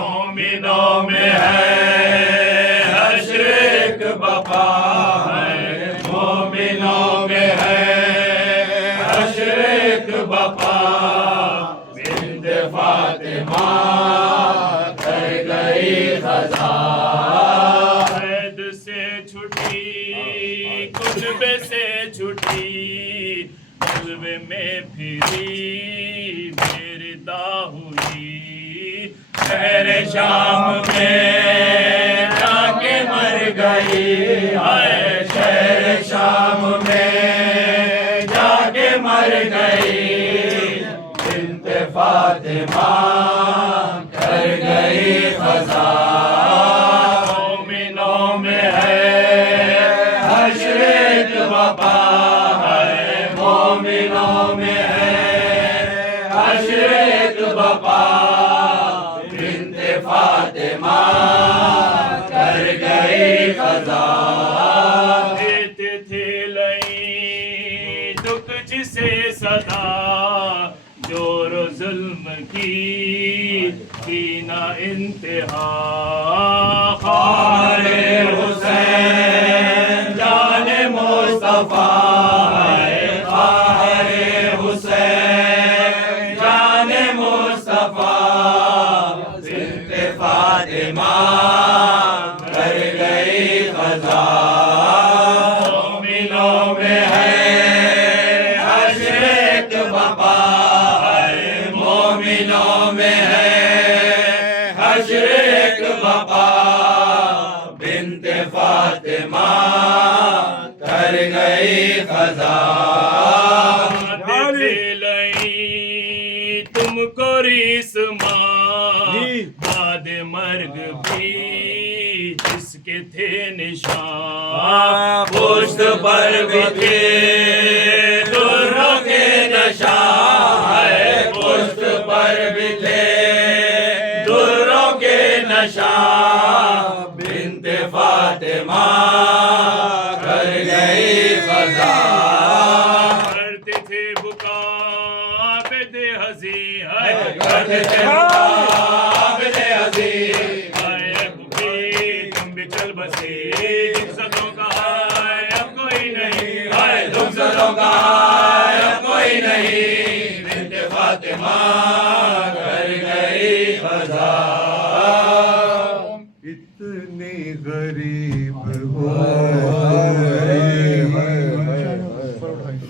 مومنوں میں ہے حشر ایک بپا ہے مومنوں میں ہے حشر ایک بپا بنت فاطمہ کر گئی خزاں قید سے چھٹی کتبے سے چھٹی قلبے میں پھری میری دا ہوئی شہر شام میں جا کے مر گئی ہے شہر شام میں جا کے مر گئی بنت فاطمہ کر گئی خزاں مومنوں میں ہے حشر ایک بپا ہے مومنوں میں ہے حشر ایک بپا بنت فاطمہ کر گئی خزاں دیتے تھے لئی دکھ جسے صدا جور و ظلم کی نہ انتہا خار حسین جان مصطفیٰ خار حسین جان مصطفیٰ بنت فاطمہ کر گئی خزاں مومنوں میں ہے حشر ایک بپا ہے مومنوں میں ہے حشر ایک بپا بنت فاطمہ کر گئی خزاں تم کو ریسما بعد مرگ بھی جس کے تھے نشان پشت پر بھی تھے دروں کے نشان ہے پشت پر بھی تھے دروں کے نشان بنت فاطمہ کر گئی خزاں کرتے تھے بکا عابد حزی ہے کرتے تھے عابد حزی ہے بکی تم بھی چل بسی دکھ زدوں کا ہے اب کوئی نہیں ہے دکھ زدوں کا ہے اب کوئی نہیں بنت فاطمہ کر گئی خزاں اتنی غریب ہو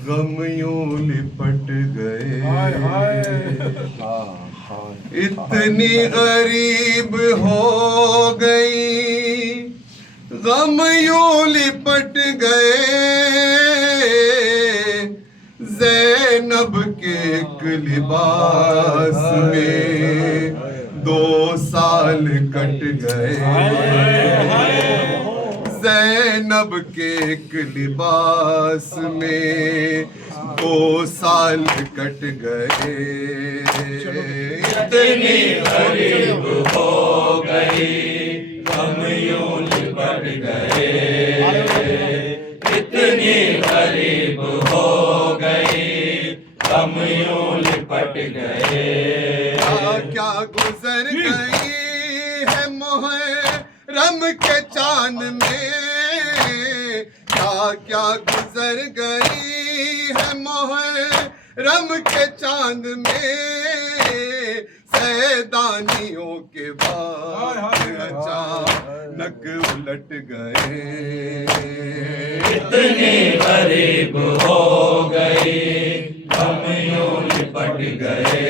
غم یوں لپٹ گئے اتنی غریب ہو گئی غم یوں لپٹ گئے زینب کے ایک لباس میں 2 سال کٹ گئے زینب کے ایک لباس میں 2 سال کٹ گئے اتنی غریب ہو گئی غم یوں لپٹ گئے اتنی غریب ہو گئی غم یوں لپٹ گئے کیا گزر گئی ہے محرم کے چاند میں کیا گزر گئی ہے محرم کے چاند میں سیدانیوں کے بعد اچانک الٹ گئے اتنی غریب ہو گئی ہم یوں لپٹ گئے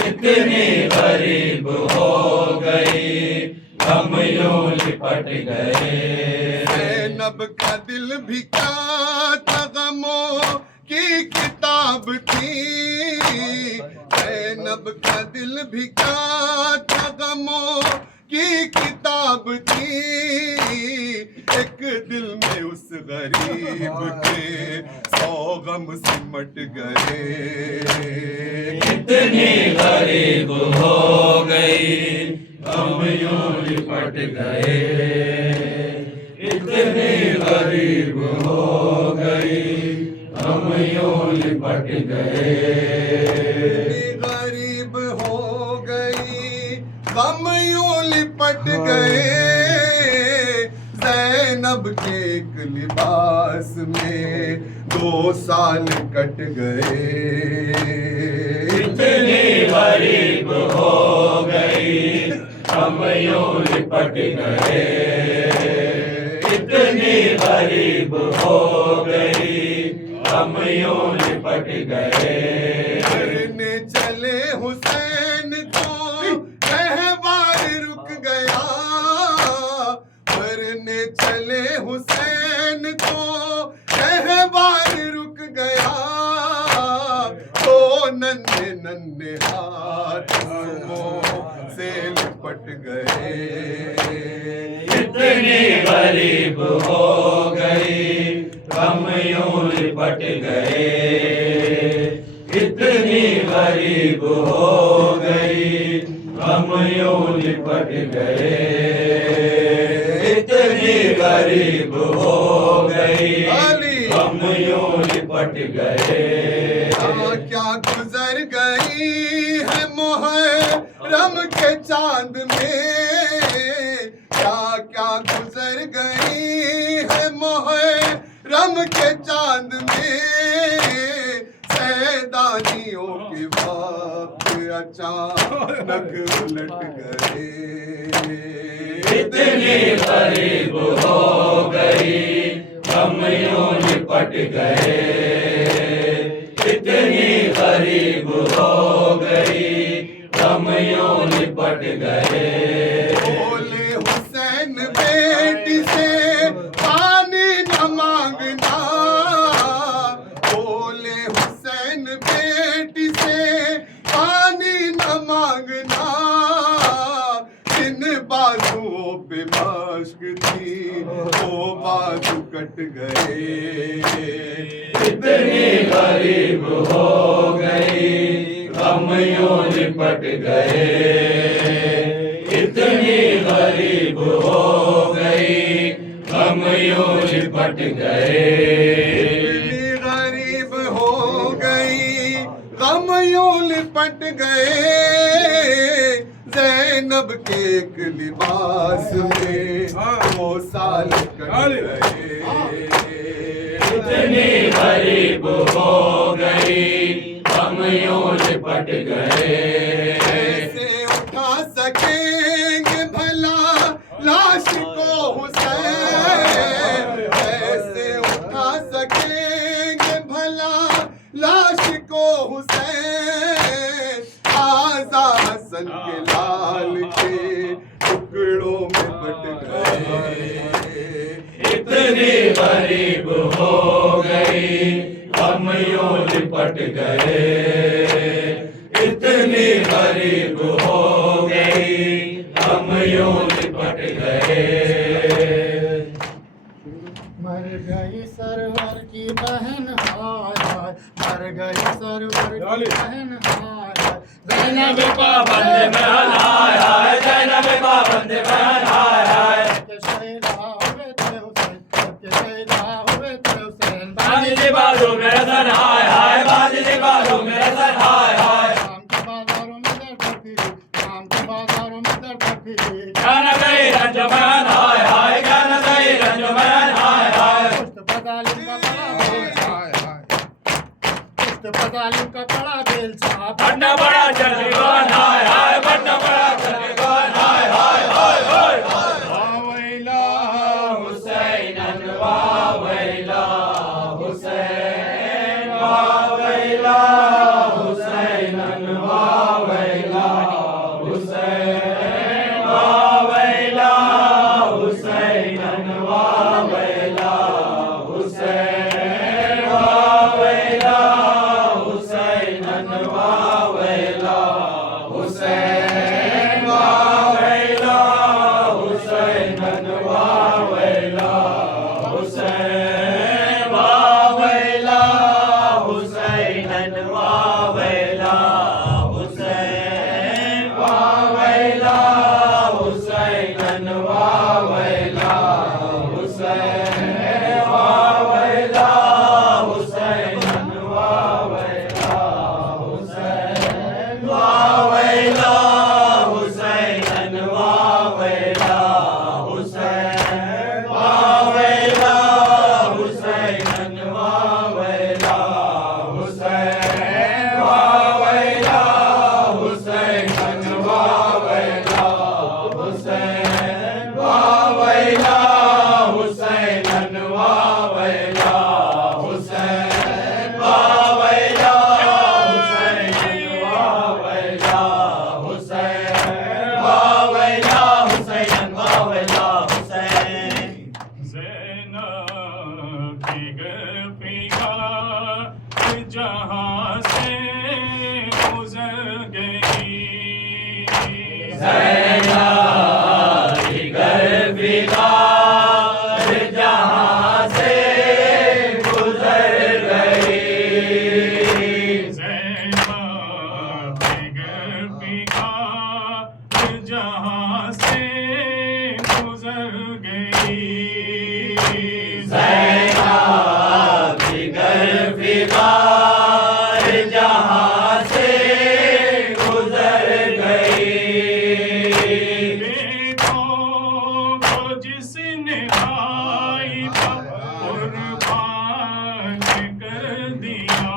اتنی غریب ہو گئی ہم یوں لپٹ گئے زینب کا دل بھی کیا تھا غموں کی کتاب تھی زینب کا دل بھی کیا تھا غموں کی کتاب تھی ایک دل میں اس غریب کے 100 غم سمٹ گئے اتنی غریب ہو گئی ہم یوں لپٹ گئے اتنی غریب ہو گئی ہم یوں لپٹ گئے غریب ہو گئی غم یوں لپٹ گئے زینب کے ایک لباس میں 2 سال کٹ گئے اتنی غریب ہو گئی ہم یوں لپٹ گئے اتنی غریب ہو گئی ہم یوں لپٹ گئے مرنے چلے حسین تو رہوار رک گیا مرنے چلے حسین تو رہوار رک گیا تو ننھے ننھے ہاتھ سے لپٹ گئے اتنی غریب ہو گئی ہم یوں لپٹ گئے اتنی غریب ہو گئی ہم یوں لپٹ گئے اتنی غریب ہو گئی ہم یوں لپٹ گئے کیا گزر گئی ہے محرم کے چاند میں کیا گزر گئی ہے محرم کے چاند میں سیدانیوں کے وقت اچانک الٹ گئے اتنی غریب ہو گئی ہم یوں لپٹ گئے اتنی غریب ہو گئی ہم یوں لپٹ گئے بولے حسین بیٹی سے پانی نہ مانگنا بولے حسین بیٹی سے پانی نہ مانگنا جن بازوؤں پہ مشق تھی وہ بازو کٹ گئے اتنی غریب ہو گئی ہم یوں لپٹ گئے اتنی غریب ہو گئی ہم یوں لپٹ گئے اتنی غریب ہو گئی غم یوں لپٹ گئے زینب کے ایک لباس میں 2 سال کٹ گئے اتنی غریب ہو گئی ہم یوں لپٹ گئے کیسے اٹھا سکیں گے بھلا لاش کو حسین کیسے اٹھا سکیں گے بھلا لاش کو حسین آزا حسن کے لال کے ٹکڑوں میں بٹ گئے اتنی غریب ہو گئی ہم یوں لپٹ گئے اتنی غریب ہو گئی ہم یوں لپٹ گئے مر گئی سرور کی بہن ہائے ہائے مر گئی سرور کی بہن ہائے ہائے زینب پابند بہن ہائے ہائے زینب پابند بہن ہائے ہائے کہ شہیدہ ہوئے تھے حسین کہ شہیدہ ہوئے تھے حسین باندھ دی بازو میرا سن ہائے ہائے باندھ دی بازو میرا سن ہائے ہائے شام کے بازاروں میں در پر پھری شام کے بازاروں میں در پر پھری گانا گئی رنج بہن ہائے ہائے گانا گئی رنج بہن ہائے ہائے حسينا وويلا حسين وويلا حسينا وويلا حسين وويلا حسينا وويلا حسين وويلا حسينا وويلا حسين وويلا حسينا وويلا حسين وويلا حسينا وويلا حسين وويلا حسينا وويلا حسين وويلا حسينا وويلا حسين وويلا حسينا وويلا حسين وويلا حسينا وويلا حسين وويلا حسينا وويلا حسين وويلا حسينا وويلا حسين وويلا حسينا وويلا حسين وويلا حسينا وويلا حسين زینب دیگر پیغا جہاں سے گزر گئی زینب دیگر بیدار جہاں سے گزر گئی زینب دیگر پیغا جہاں سے گزر گئی زینب دیگر بیدار جہاں سے گزر گئی بیٹوں کو جس نے بھائی کا قربان کر دیا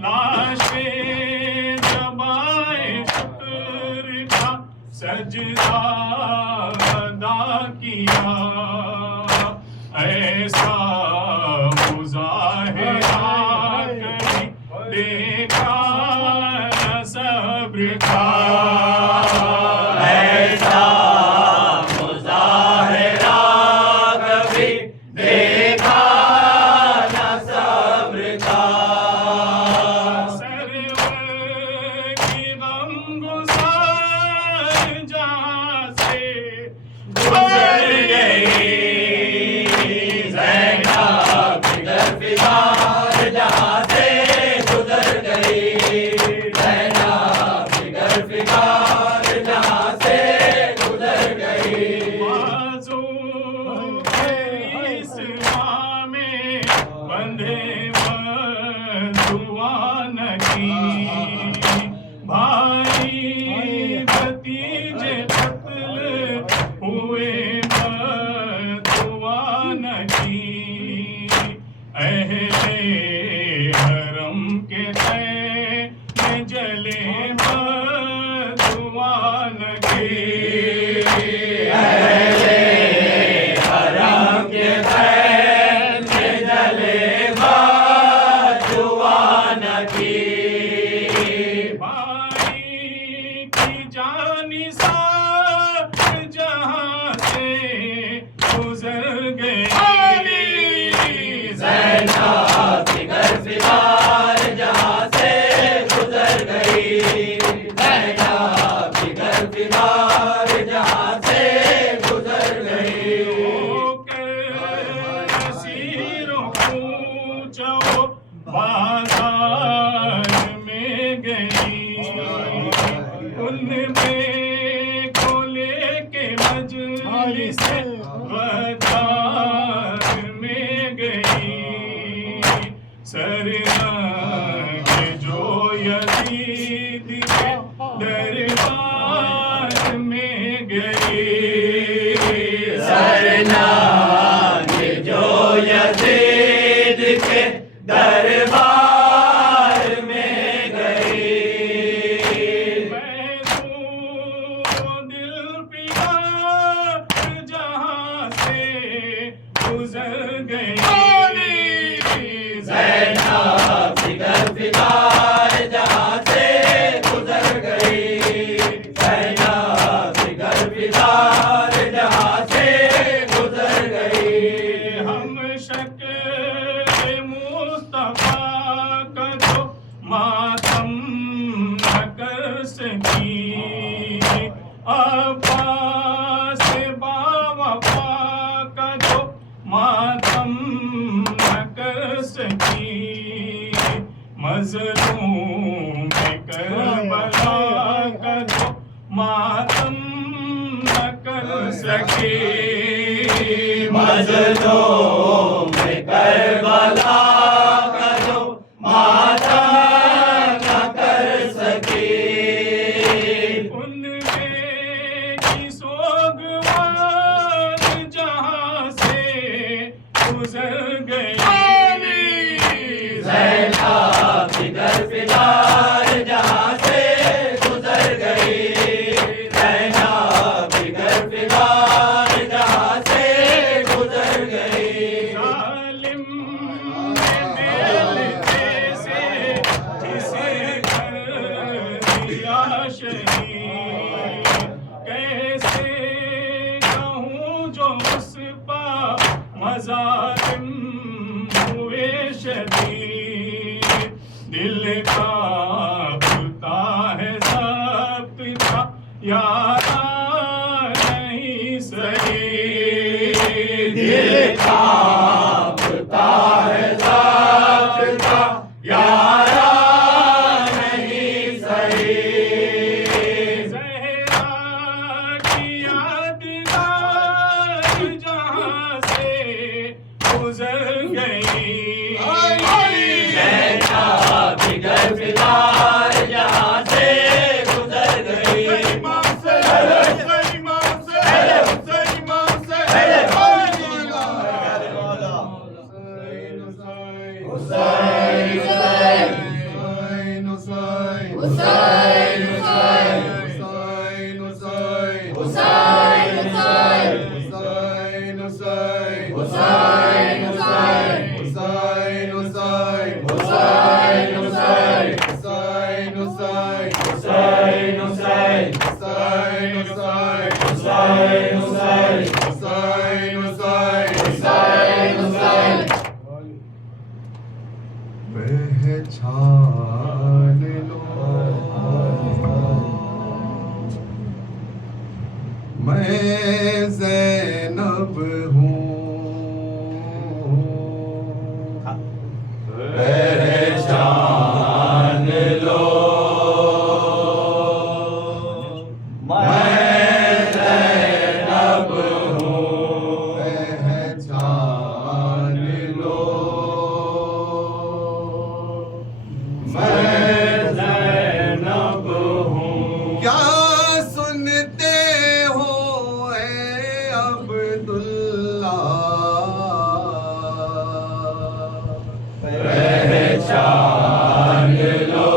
لاش پہ جبائے شکر کا سجدہ ادا کیا ایسا مظاہرہ کبھی دیکھا نہ صبر کا ایسا مظاہرہ کبھی دیکھا نہ صبر کا سرور کی غم گسار جہاں سے گزر گئی زینب دیگر بیدار جہاں سے گزر گئی زینب دیگر بیدار جہاں سے گزر گئی بازو اس ماں میں بندھے دعا نکی بھائی بھتیجے قتل ہوئے دعا نکی اہل حرم کے خیمے جلے دعا نکی اہل حرم کے خیمے جلے دعا نکی بھائی کی جانی سار جہاں سے گزر گئی زینب دیگر بیدار جہاں سے گزر گئی زینب دیگر بیدار جہاں سے گزر گئی ہو کر اسیر و کوچو بازار میں گئی ان میں کو لے کے مجلس غدار میں گئی سرنگ جو یزید کے دربار میں گئی سرنگ جو یزید کے دربار میں گئی میں تو دل پگھلا جہاں گزر گئی زینب فکر فکار جہاں سے گزر گئی زینب فکر فکار جہاں سے گزر گئی ہم شکل مصطفیٰ کا جو ماتم نہ کر سکی عباس باوفا کا جو ماتم نہ کر سکی مظلوم کربلا کا جو ماتم نہ کر سکی مظلوم کربلا کا جو ماتم نہ کر سکی ان کی سوگوار جہاں سے گزر گئی زینب فکر فکار جہاں سے گزر گئی زینب فکر فکار جہاں سے گزر گئی ظالم دل جیسے جسے کر دیا شہید کیسے کہوں جو اس پا مظالم ہوئے شدید دل کانپتا ہے ضبط کا یارا نہیں سہی دل کانپتا ہے ضبط کا یارا نہیں سہی زہرا کی یادگار جہاں سے گزر گئی زینب فکر فکار جہاں سے گزر گئی پہچان لو میں زینب ہوں پہچان لو میں زینب ہوں پہچان لو میں زینب ہوں کیا سنتے ہو اے عبداللہ پہچان لو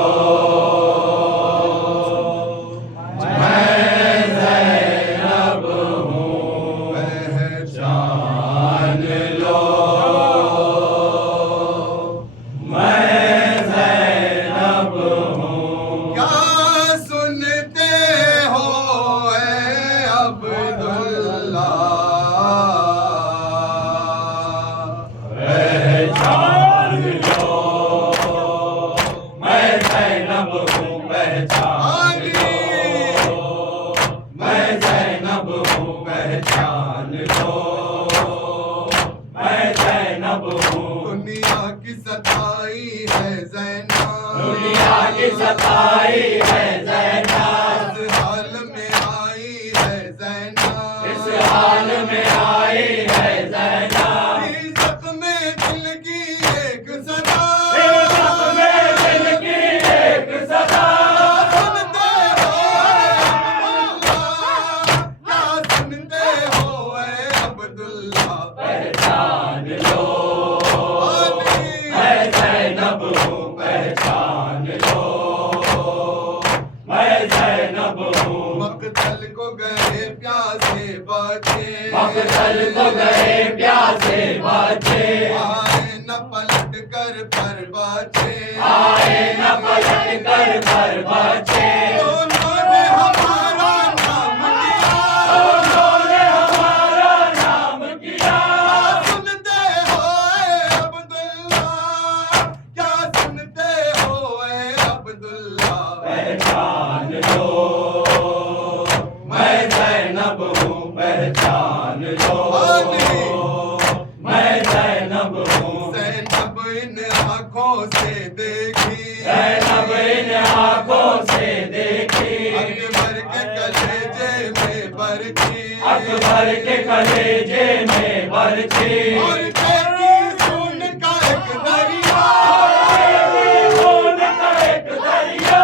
میں زینب ہوں پہچان لو میں زینب ہوں کیا سنتے ہو اے عبداللہ پہچان لو میں زینب ہوں پہچان لو میں زینب ہوں پہچان لو میں زینب ہوں دنیا کی ستائی ہے زینب دنیا کی ستائی ہے زینب اس حال میں آئی ہے زینب اس حال میں آئی ہے زینب عزت میں دل کی ایک صدا عزت میں دل کی ایک صدا سنتے ہو اے عبداللہ پہچان لو میں زینب ہوں پہچان لو میں زینب ہوں مقتل کو گئے پیاسے بچے مقتل کو گئے پیاسے بچے آئے نہ پلٹ کر پر بچے آئے نہ پلٹ کر پر بچے انہوں نے ہمارا نام کیا انہوں نے ہمارا نام کیا سنتے ہو اے عبداللہ کیا سنتے ہو اے عبداللہ پہچان لو میں زینب ہوں پہچان لو میں زینب ہوں زینب ان آنکھوں سے دیکھی زینب ان آنکھوں سے دیکھی اکبر کے کلیجے میں برچی اکبر کے کلیجے میں برچی اور بیٹی خون کا ایک دریا خون کا ایک دریا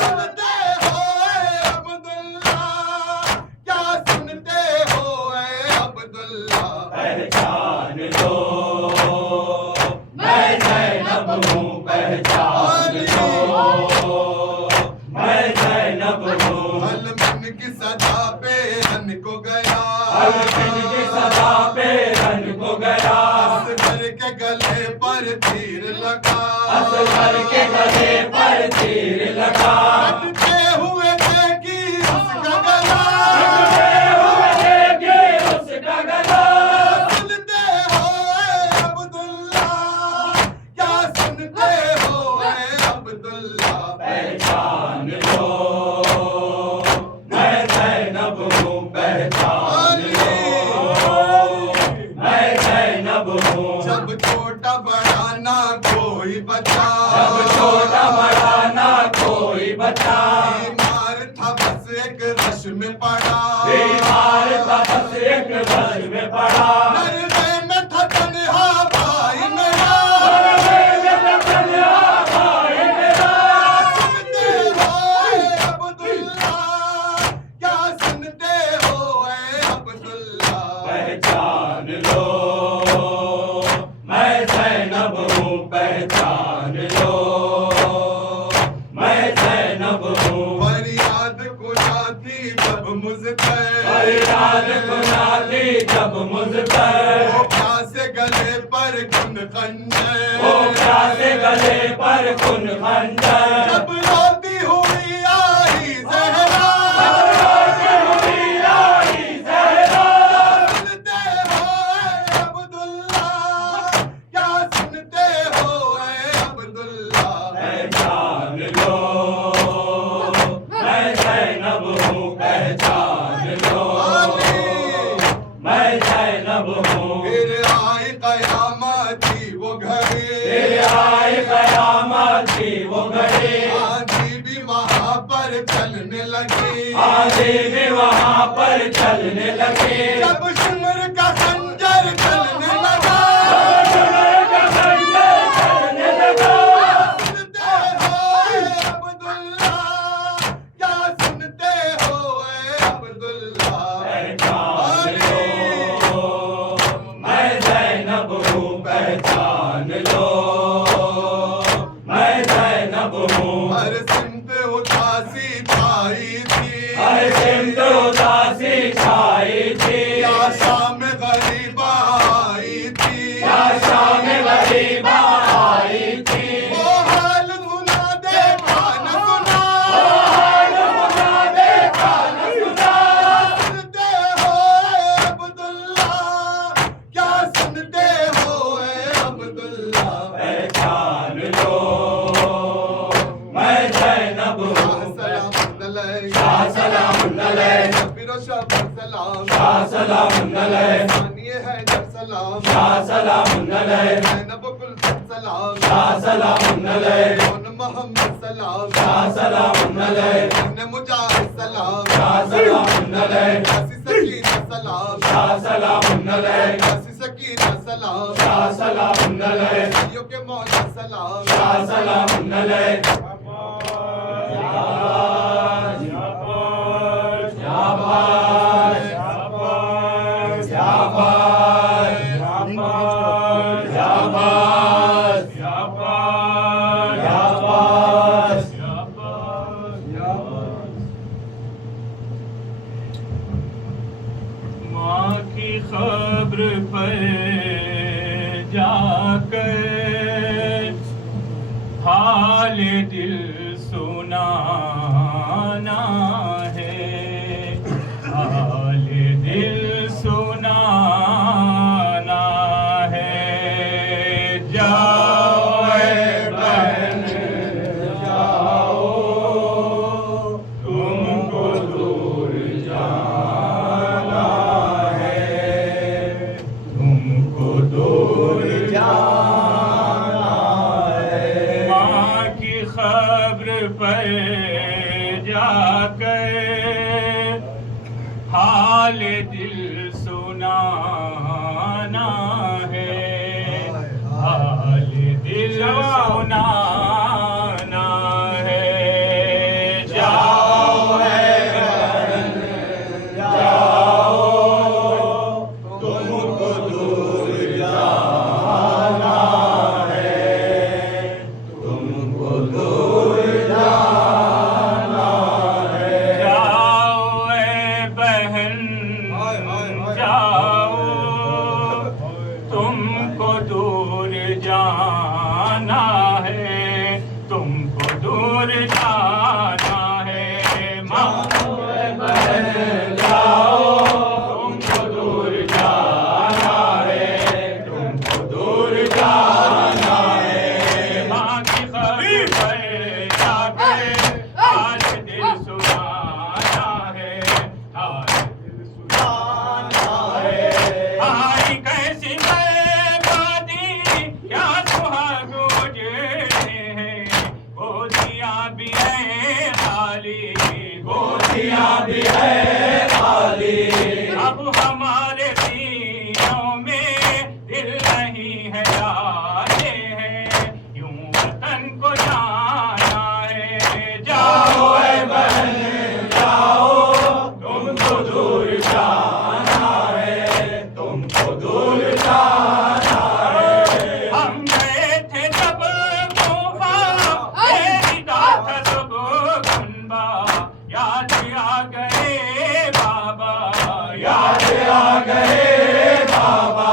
سنتے ہو اے عبداللہ کیا سنتے ہو اے عبداللہ پہچان لو میں زینب ہوں پہچان لو میں زینب ہوں حلمن کی صدا پہ رن کو گیا حلمن کی صدا پہ رن کو گیا اصغر کے گلے پر تیر لگا اصغر کے گلے پر تیر لگا کٹتے ہوئے دیکھی اس کا گلا دیکھے اس کا گلا سنتے ہو اے عبداللہ کیا سنتے ہو اے عبداللہ پہچان لو میں زینب ہوں پہچان لو میں زینب ہوں جب چھوٹا بڑا نہ کوئی بچا جب چھوٹا بڑا نہ کوئی بچا بیمار تھا بس ایک رش میں پڑا بیمار تھا بس ایک رش میں پڑا نرغے میں تھا تنہا بھائی میرا سنتے ہو اے عبداللہ کیا سنتے ہو اے عبداللہ پہچان لو میں زینب ہوں پہچان لو میں زینب ہوں فریاد کجا تھی جب مزدر فریاد کنادی جب مزدر وہ پیاسے گلے پر کن خنجر وہ پیاسے گلے پر کن خنجر جب روتی ہوئی آئی زہرا سنتے ہو اے عبداللہ کیا سنتے ہو اے عبداللہ پہچان لو میں زینب ہوں پہچان لو میں زینب ہوں پھر آئی قیامت تھی وہ گھڑی تیرے آئے قیامت کی وہ گھڑی آندھی بھی وہاں پر چلنے لگی آندھی بھی وہاں پر چلنے لگی جب شمر کا خنجر چلنے لگا چلنے لگا سنتے ہو اے عبداللہ کیا سنتے ہو اے عبداللہ پہچان لو میں زینب ہوں پہچان لو میں زینب ہوں ہر سمت اداسی چھائی تھی ہر سمت اداسی چھائی تھی کیا شام غریبہ آئی تھی کیا شام غریبہ آئی تھی وہ حال سنا دیکھا نہ سنا دیکھا نہ سنا سنتے ہو اے عبداللہ کیا سنتے ہو اے عبداللہ پہچان لو میں زینب ہوں سلام علیہ شاہ سلام علیہ شبیر و شبر سلام شاہ سلام علیہ ثانی ہے در سلام شاہ سلام علیہ زینب کلثوم سلام شاہ سلام علیہ کون محمد سلام شاہ سلام علیہ ابن مجاہد سلام شاہ سلام علیہ غازی سکینہ سلام شاہ سلام علیہ غازی سکینہ سلام شاہ سلام علیہ بھائیوں کے مولا سلام شاہ سلام علیہ ماں کی خبر پر کو دور جانا ہے، ماں کی خبر پر جا کر حال دل سنانا ہے، حال دل سنانا ہے، جاؤ اے بہن جاؤ، تم کو دور جانا ہے، تم کو دور جانا ہے، جاؤ اے بہن جاؤ، تم کو دور جانا ہے، تم کو دور جانا ہے، ماں بہن جاؤ، تم کو دور جانا ہے، تم کو دور جانا ہے، ماں کی خبر پر جا کر حال دل سنانا ہے، حال دل سنانا ہے، آئی کیسی بربادی کیا سہاگ اجڑے ہیں، گودیاں بھی ہیں خالی، گودیاں بھی ہے خالی، اب ہمارے سینوں میں دل نہیں ہے، جاتے ہیں یوں وطن کو جانا ہے، جاؤ اے بہن جاؤ، تم کو دور جانا ہے، تم کو دور جانا ہے، ہم گئے تھے جب طوفان میری داد صبح گنبا، یاد آ گئے بابا، یاد آ گئے بابا،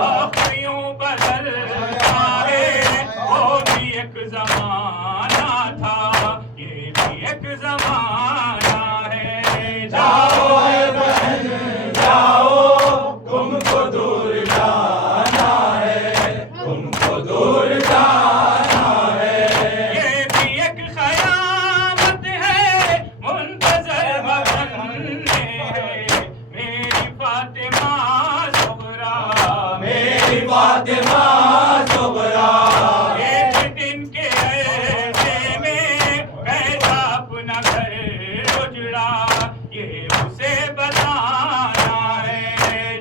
وقت یوں بدلتا ہے، وہ بھی ایک زمانہ تھا، یہ بھی ایک زمانہ ہے، جاؤ اے بہن جاؤ، تم کو دور جانا ہے، تم کو دور جانا ہے، یہ بھی ایک قیامت ہے، منتظر وطن ہے، میری فاطمہ زہرا، میری فاطمہ زہرا، ایک دن کے عرصے میں کیسا اپنا گھر اجڑا، یہ اسے بتانا ہے،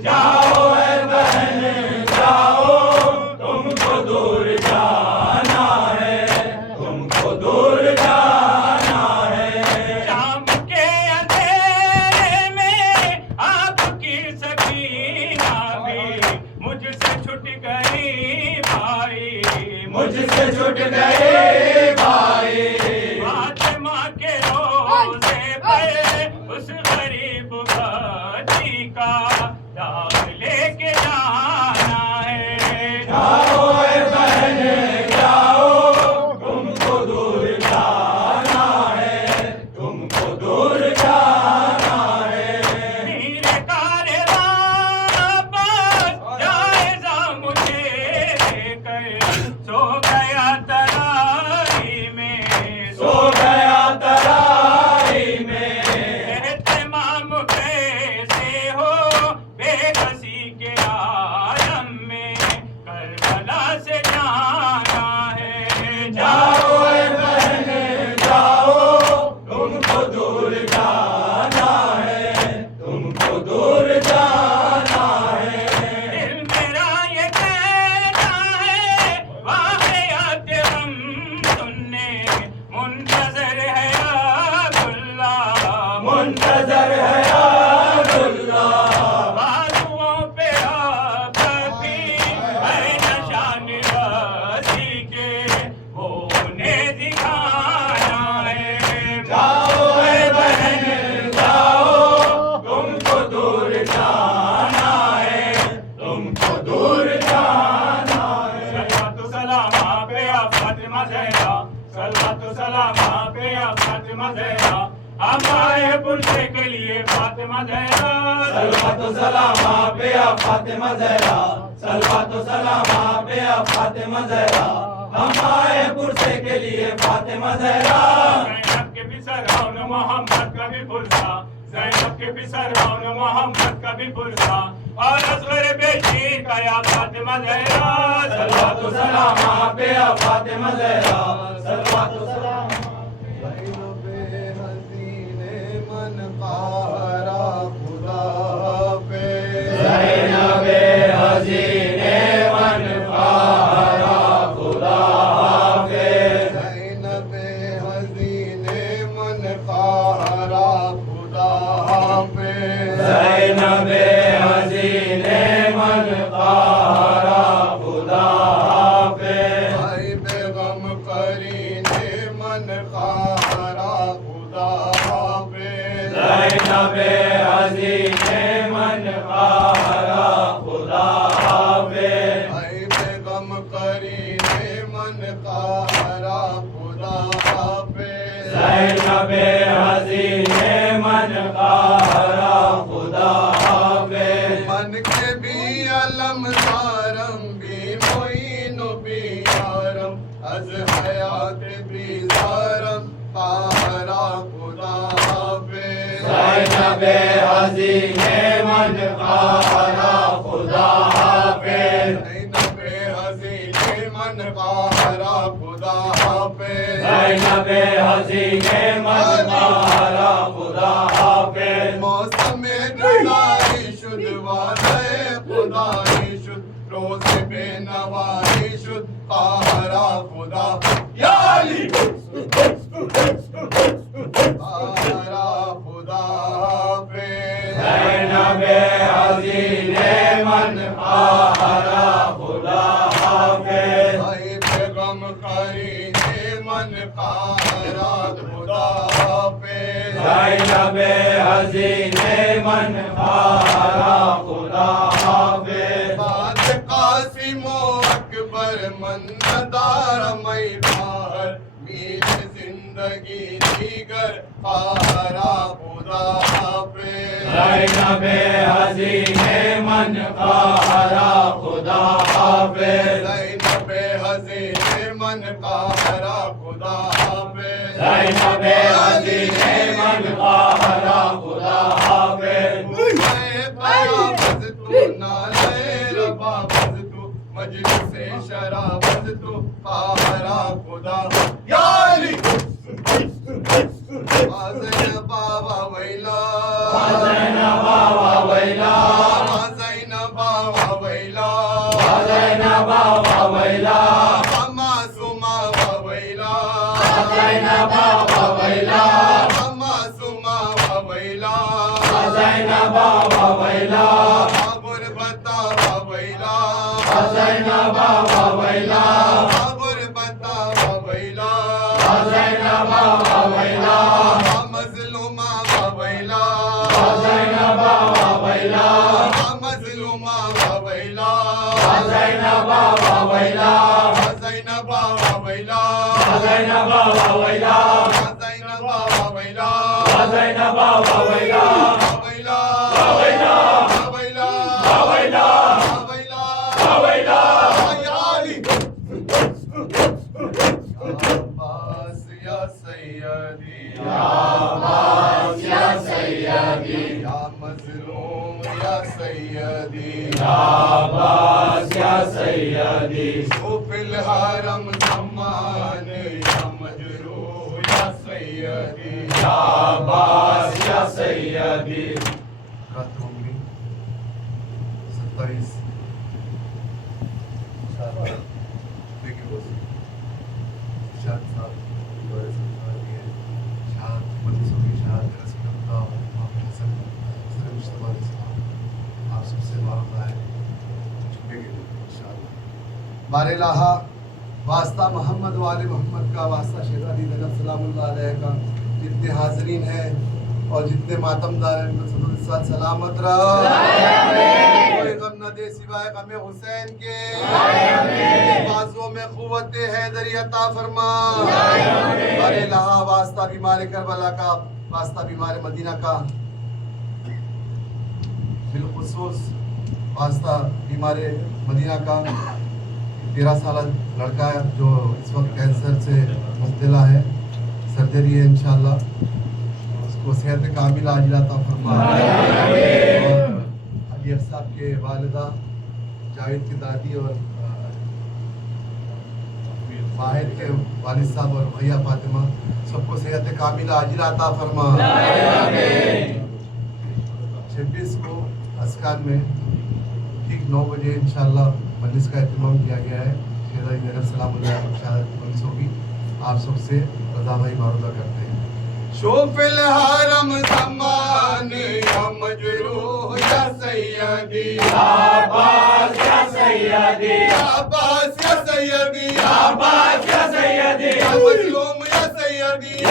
جاؤ اے بہن جاؤ، تم کو دور جانا ہے، تم کو دور جانا ہے، شام کے اندھیرے میں آپ کی سکینہ بھی مجھ سے چھٹ گئی بھائی، مجھ سے چھٹ گئے بھائی، فاطمہ کے روزے پر اس غریب بچی کا داغ لے کے جانا ہے، جاؤ اے بہن جاؤ، تم کو دور جانا ہے، تم کو دور جانا ہے، میرے کارواں پر جائزہ مجھے دے کر سو گیا ترائی میں، سو گیا ترائی میں، اہتمام کیسے ہو بے کسی کے عالم میں، کربلا سے جانا ہے، جاؤ اے بہن جاؤ، تم کو دور جانا ہے، تم کو دور جانا ہے، دل میرا یہ کہتا ہے واقعات غم سننے منتظر ہے عبداللہ، منتظر ہے عبداللہ، بازوؤں پہ آپ بھی ہے نشان رسی کے، وہ انہیں دکھانا ہے، جاؤ اے بہن جاؤ، تم کو دور جانا ہے، تم کو دور جانا ہے، صلوات و سلام آپ پہ فاطمہ زہرا، صلوات و سلام آپ پہ فاطمہ زہرا، ہم آئے پرسے کے لیے فاطمہ زہرا، صلوات و سلام آپ پہ فاطمہ زہرا، صلوات و سلام آپ پہ فاطمہ زہرا، ہم آئے پرسے کے لیے فاطمہ زہرا، زینب کے بھی سرون محمد کا بھی پرسا، زینب کے بھی سرون محمد کا بھی پرسا، اور اصغر بیشیر کا یا فاطمہ زہرا صلوات و سلام آپ پہ یا فاطمہ زہرا صلوات و سلام زینب حسین من قہرا خدا پہ زینب حسین من قہرا خدا پہ زینب حسین من قہرا خدا پہ زینب حسین من قہرا خدا پہ بھائی بیغم قرین من قہرا خدا پہ زینب حسین من قہرا خدا پہ بھائی بیغم قرین من قہرا خدا پہ زینب حسین من قہرا خدا پہ من کے بھی علم دارم بھی معین و بھی یارم از حیات بھی زارم قہرا خدا پہ زینب حسین من قہرا خدا پہ زینب حسین من قہرا خدا پہ زینب حسین من قہرا خدا پہ موسم جدائی شد وعدہ خدائی شد روز بے نوائی شد قہرا خدا یا علی قہرا خدا پہ زینب حسین من قہرا خدا پہ بھائی بیغم قرین من قہرا خدا پہ زینب حسین من قہرا خدا پہ بات قاسم و اکبر من ندار مئی باہر میل زندگی دیگر قہرا خدا پہ زینب حسین من قہرا خدا پہ زینب حسین من قہرا خدا پہ زینب حسین من قہرا خدا پہ مجلس شرابت تو قہرا خدا یا علی زینب بابا ویلا زینب بابا ویلا زینب بابا ویلا زینب بابا ویلا معصومہ ویلا زینب بابا ویلا معصومہ ویلا زینب بابا ویلا غربتا ویلا زینب بابا ویلا غربتا ویلا زینب بابا ویلا مظلومہ ویلا زینب بابا ویلا مظلومہ ویلا زینب بابا ویلا زینب بابا ویلا زینب بابا ویلا زینب بابا ویلا زینب بابا ویلا ویلا ویلا ویلا ویلا ویلا ویلا یا علی عباس یا سیدی عباس یا سیدی یا مظلوم یا سیدی عباس یا سیدی تو فی الحرم زمان یا مجروح یا سیدی عباس یا سیدی رات ہوگی 27 دیکھیں بس شاہد صاحب دوائے سلطان یہ شاہد منصور کی شاہد رسول اللہ امام حسن حضرت مصطفیٰ علیہ السلام آپ سب سے معاملہ ہے چھپے گے انشاءاللہ بار الہا واسطہ محمد وآل محمد کا واسطہ شیخ علی نجف سلام اللہ علیہ کا جتنے حاضرین ہیں اور جتنے ماتم دار ہیں ان کو سب سلامت رہو کوئی غم نہ دے سوائے غم حسین کے بازوں میں قوت حیدری عطا فرما بار الہا واسطہ بیمار کربلا کا واسطہ بیمار مدینہ کا بالخصوص واسطہ بیمار مدینہ کا 13 سالہ لڑکا ہے جو اس وقت کینسر سے مبتلا ہے سرجری ہے انشاءاللہ اس کو صحت کامل عاجلہ عطا فرما اور ڈیر صاحب کے والدہ، جاوید کی دادی اور واحد کے والد صاحب اور بھیا فاطمہ، سب کو صحت کاملہ عاجلہ عطا فرما۔ 26 کو اسکان میں ٹھیک 9 بجے انشاءاللہ مجلس کا اہتمام کیا گیا ہے۔ شہزادی زینب سلام اللہ علیہ شہادت مجلس ہوگی۔ آپ سب سے رضا بھائی معروضہ کرتے ہیں۔ شوف الحرم زمان یا مجروح یا سیدی، عباس یا سیدی، عباس یا سیدی، عباس یا سیدی، یا مظلوم یا سیدی،